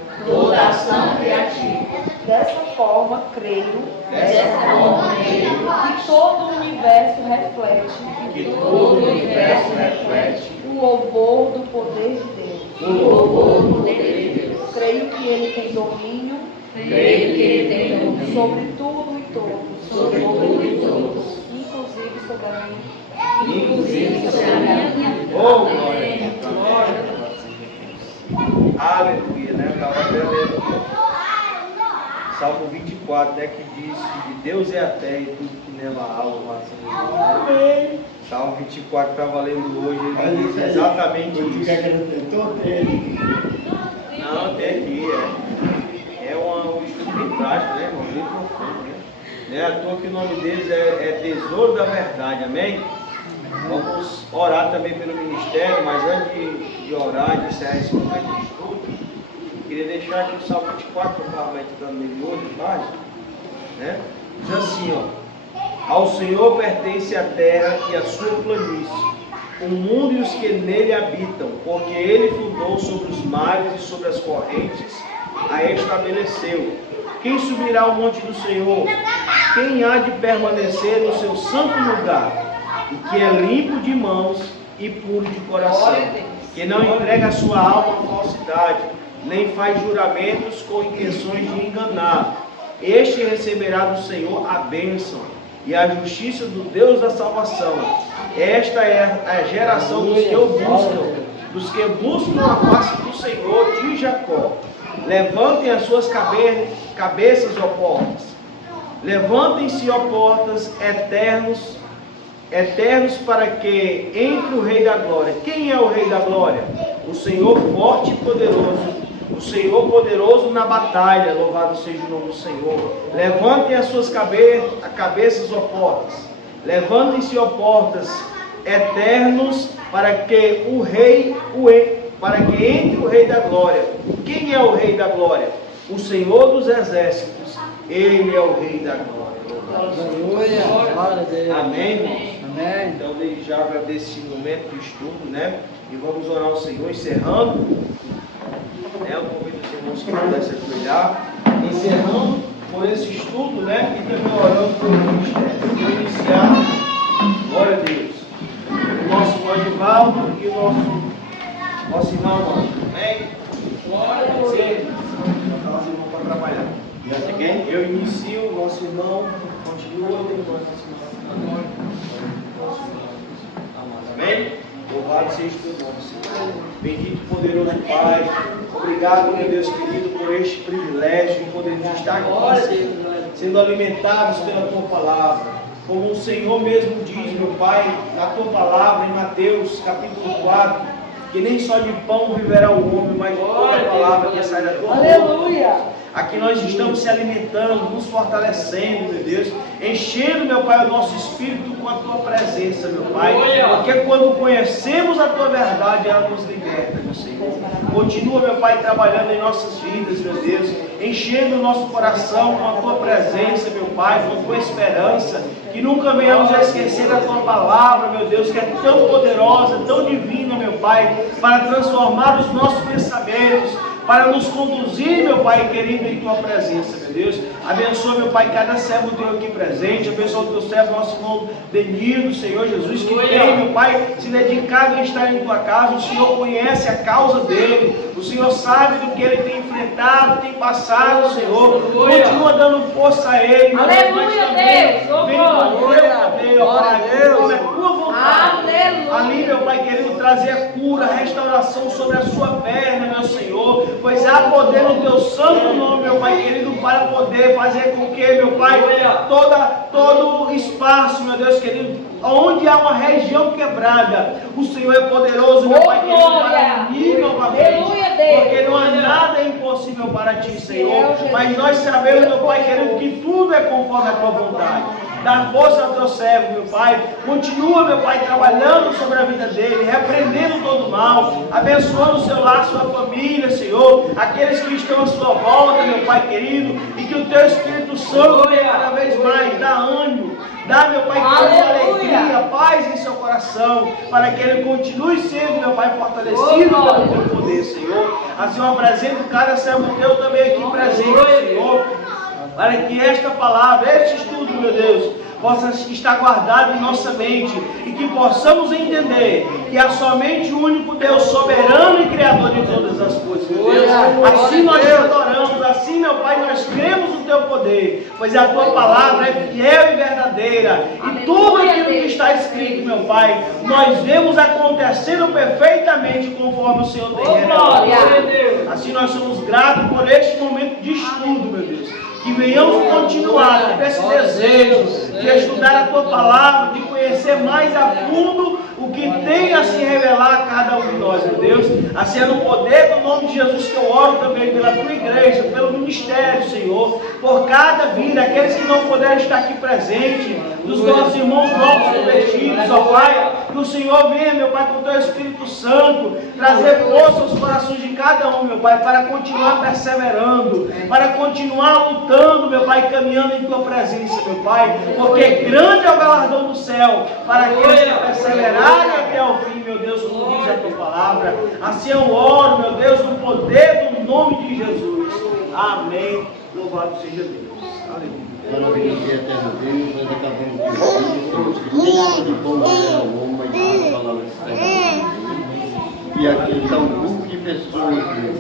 Dessa forma, creio que todo o universo reflete o louvor do poder de Deus. Creio que ele tem domínio sobre tudo e todos, inclusive sobre a minha vida. Oh, glória a Deus. Aleluia, né? Salmo 24, né? Que diz que de Deus é a terra e tudo que nela há, louvado seja Deus. Salmo 24 que estava lendo hoje, ele diz exatamente isso. Não, tem aqui, é um estudo bem prático, né, irmão? Bem profundo, né? Não é à toa que o nome deles é Tesouro da Verdade, amém? Vamos orar também pelo ministério, mas antes de orar, de encerrar esse momento de estudo, eu queria deixar aqui o Salmo 24, que eu estava meditando nele hoje, né? Diz assim, ó: ao Senhor pertence a terra e a sua planície, o mundo e os que nele habitam, porque ele fundou sobre os mares e sobre as correntes, a estabeleceu. Quem subirá ao monte do Senhor? Quem há de permanecer no seu santo lugar? E que é limpo de mãos e puro de coração, que não entrega a sua alma à falsidade, nem faz juramentos com intenções de enganar. Este receberá do Senhor a bênção e a justiça do Deus da salvação. Esta é a geração dos que o buscam, dos que buscam a face do Senhor de Jacó. levantem as suas cabeças, ó portas. Levantem-se, ó portas, eternos, para que entre o Rei da Glória. Quem é o Rei da Glória? O Senhor forte e poderoso. O Senhor poderoso na batalha. Louvado seja o nome do Senhor. Levantem as suas cabeças, ó portas. Levantem-se, ó portas, eternos, para que entre o Rei da Glória. Quem é o Rei da Glória? O Senhor dos Exércitos. Ele é o Rei da Glória. Amém. Amém. Então, desde já agradeço esse momento de estudo, né? E vamos orar ao Senhor, encerrando. Né? Eu convido os irmãos que pudessem ajoelhar. Encerrando por esse estudo, né? E também orando pelo ministério. Vou iniciar. Glória a Deus. O nosso irmão Edivaldo e o nosso irmão Amanda. Amém? Glória a Deus. Os irmãos para trabalhar. Eu inicio, o nosso irmão continua, depois nosso irmão. Amém? Louvado seja o teu nome, Senhor. Bendito e poderoso Pai. Obrigado, meu Deus querido, por este privilégio de poder estar aqui, Senhor, sendo alimentados pela tua palavra. Como o Senhor mesmo diz, meu Pai, na tua palavra, em Mateus capítulo 4, que nem só de pão viverá o homem, mas de toda a palavra que sai da tua boca. Aleluia! Aqui nós estamos se alimentando, nos fortalecendo, meu Deus, enchendo, meu Pai, o nosso espírito com a tua presença, meu Pai, porque quando conhecemos a tua verdade, ela nos liberta, meu Senhor. Continua, meu Pai, trabalhando em nossas vidas, meu Deus, enchendo o nosso coração com a tua presença, meu Pai, com a tua esperança, que nunca venhamos a esquecer a tua palavra, meu Deus, que é tão poderosa, tão divina, meu Pai, para transformar os nossos pensamentos, para nos conduzir, meu Pai querido, em tua presença, meu Deus. Abençoa, meu Pai, cada servo teu aqui presente. Abençoa o teu servo, nosso irmão Denildo, Senhor Jesus, que tem, meu Pai, se dedicado em estar em tua casa. O Senhor conhece a causa dele. O Senhor sabe do que ele tem enfrentado, tem passado, Senhor. Continua dando força a ele. Aleluia, Deus. Vem com o teu poder, Pai. Como é tua vontade. Ali, meu Pai querido, trazer a cura, a restauração sobre a sua perna, meu Senhor. Pois há poder no teu santo nome, meu Pai querido, para poder fazer com que, meu Pai, todo espaço, meu Deus querido, onde há uma região quebrada, o Senhor é poderoso, meu Pai querido, para unir novamente, porque não há nada impossível para ti, Senhor. Mas nós sabemos, meu Pai querido, que tudo é conforme a tua vontade. Dá força ao teu servo, meu Pai. Continua, meu Pai, trabalhando sobre a vida dele, repreendendo todo o mal, abençoando o seu lar, sua família, Senhor, aqueles que estão à sua volta, meu Pai querido, e que o teu Espírito Santo venha cada vez mais, dá ânimo, dá, meu Pai querido, alegria, paz em seu coração, para que ele continue sendo, meu Pai, fortalecido pelo teu poder, Senhor. Assim eu apresento cada servo teu também aqui presente, Senhor, para que esta palavra, este estudo, meu Deus, possa estar guardado em nossa mente e que possamos entender que há somente o único Deus soberano e criador de todas as coisas, meu Deus. Assim nós te adoramos, assim, meu Pai, nós cremos no teu poder, pois a tua palavra é fiel e verdadeira, e tudo aquilo que está escrito, meu Pai, nós vemos acontecendo perfeitamente conforme o Senhor tem revelado. Assim nós somos gratos por este momento de estudo, meu Deus. Que venhamos continuar com esse desejo de estudar a tua palavra, de conhecer mais a fundo o que tem a se revelar a cada um de nós, meu Deus. Assim é no poder do nome de Jesus que eu oro também pela tua igreja, pelo ministério, Senhor, por cada vida, aqueles que não puderam estar aqui presentes, dos nossos irmãos novos convertidos, ó Pai, que o Senhor venha, meu Pai, com o teu Espírito Santo, trazer força aos corações de cada um, meu Pai, para continuar perseverando, para continuar lutando, meu Pai, caminhando em tua presença, meu Pai, porque grande é o galardão do céu para aqueles que perseverarem até o fim, meu Deus, como diz a tua palavra. Assim eu oro, meu Deus, no poder do nome de Jesus. Amém. Louvado seja Deus. Aleluia. Maravilha, eterno Deus, nós acabamos de ouvir de bom ao homem, mas a palavra que e aqui está um grupo de pessoas, Deus,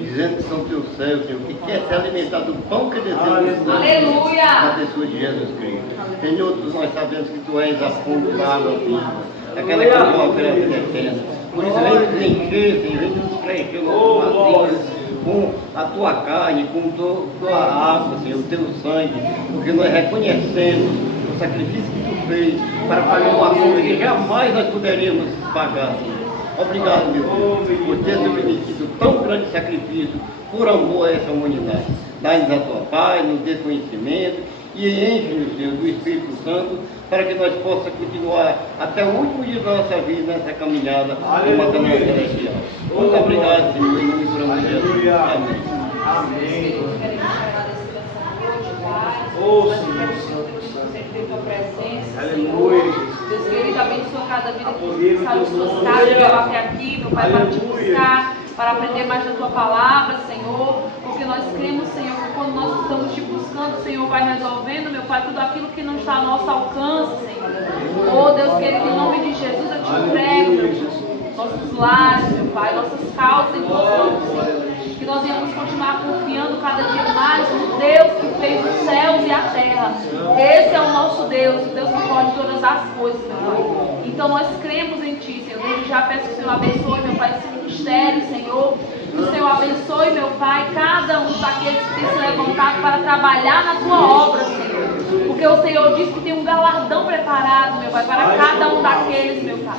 dizendo que são teus servos, Senhor, que quer se alimentar do pão que desejamos na pessoa de Jesus Cristo. Senhor, nós sabemos que tu és a fonte da água viva, aquela que nos oferece a vida eterna. Por isso, vem nos encher, Senhor, vem nos preencher o nosso vazio. com a tua carne, com tua água, Senhor, o teu sangue, porque nós reconhecemos o sacrifício que tu fez para pagar uma conta que jamais nós poderíamos pagar, Senhor. Obrigado, meu Deus, por ter oferecido tão grande sacrifício por amor a essa humanidade. Dá-nos a tua paz, nos dê conhecimento e enche-nos, Senhor, do Espírito Santo, para que nós possamos continuar até o último dia da nossa vida nessa caminhada do Mataná Celestial. Muito obrigado, Senhor, em nome de Jesus. Amém. Amém. Queremos agradecer essa noite, Pai. Oh, Nós Senhor, queremos Santo, sempre ter tua presença, Aleluia, Senhor. Jesus. Deus querido, abençoa cada vida Poder que do saiu teu de suas nome. casas, veio até aqui, meu Pai, para te Aleluia. buscar, para aprender mais da tua palavra, Senhor. Porque nós cremos, Senhor, que quando nós estamos te buscando, o Senhor vai resolvendo, meu Pai, tudo aquilo que não está ao nosso alcance, Senhor. Oh, Deus querido, em nome de Jesus, eu te entrego, meu Deus, nossos lares, meu Pai, nossas causas em tuas mãos, Senhor. Que nós venhamos continuar confiando cada dia mais no Deus que fez os céus e a terra. Esse é o nosso Deus, o Deus que pode todas as coisas, meu Pai. Então nós cremos em Ti, Senhor. Desde já peço que o Senhor abençoe, meu Pai, esse ministério, Senhor. Que o Senhor abençoe, meu Pai, cada um daqueles que tem se levantado para trabalhar na Tua obra, Senhor. Porque o Senhor disse que tem um galardão preparado, meu Pai, para cada um daqueles, meu Pai,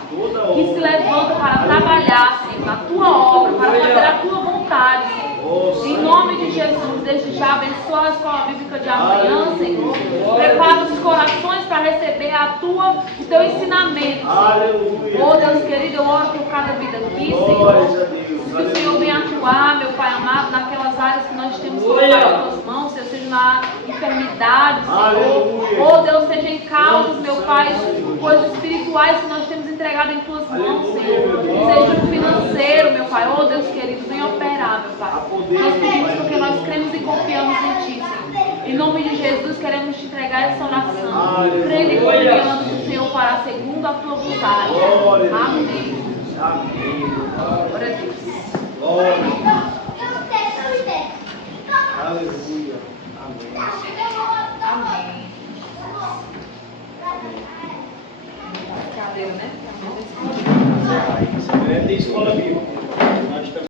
que se levanta para trabalhar, Senhor, na Tua obra, para fazer a Tua vontade, Senhor. Em nome de Jesus, desde já abençoa a escola bíblica de amanhã, Senhor. Prepara os corações para receber o Teu ensinamento, Senhor. Oh, Deus querido, eu oro por cada vida aqui, Senhor. Que o Senhor venha atuar, meu Pai amado, naquelas áreas que nós temos colocado em Tuas mãos, seja na enfermidade, Senhor. Oh, Deus, seja em causas, meu Pai, coisas espirituais que nós temos entregado em Tuas mãos, Senhor. Seja no financeiro, meu Pai. Oh, Deus querido, venha operar, meu Pai. Nós pedimos porque nós cremos e confiamos em Ti, Senhor. Em nome de Jesus, queremos Te entregar essa oração. Crendo e confiando que o Senhor fará segundo a Tua vontade. Amém. Amém. Glória a Deus. Glória. Aleluia. Amém. Amém. Cadê, né? Tem escola bíblica.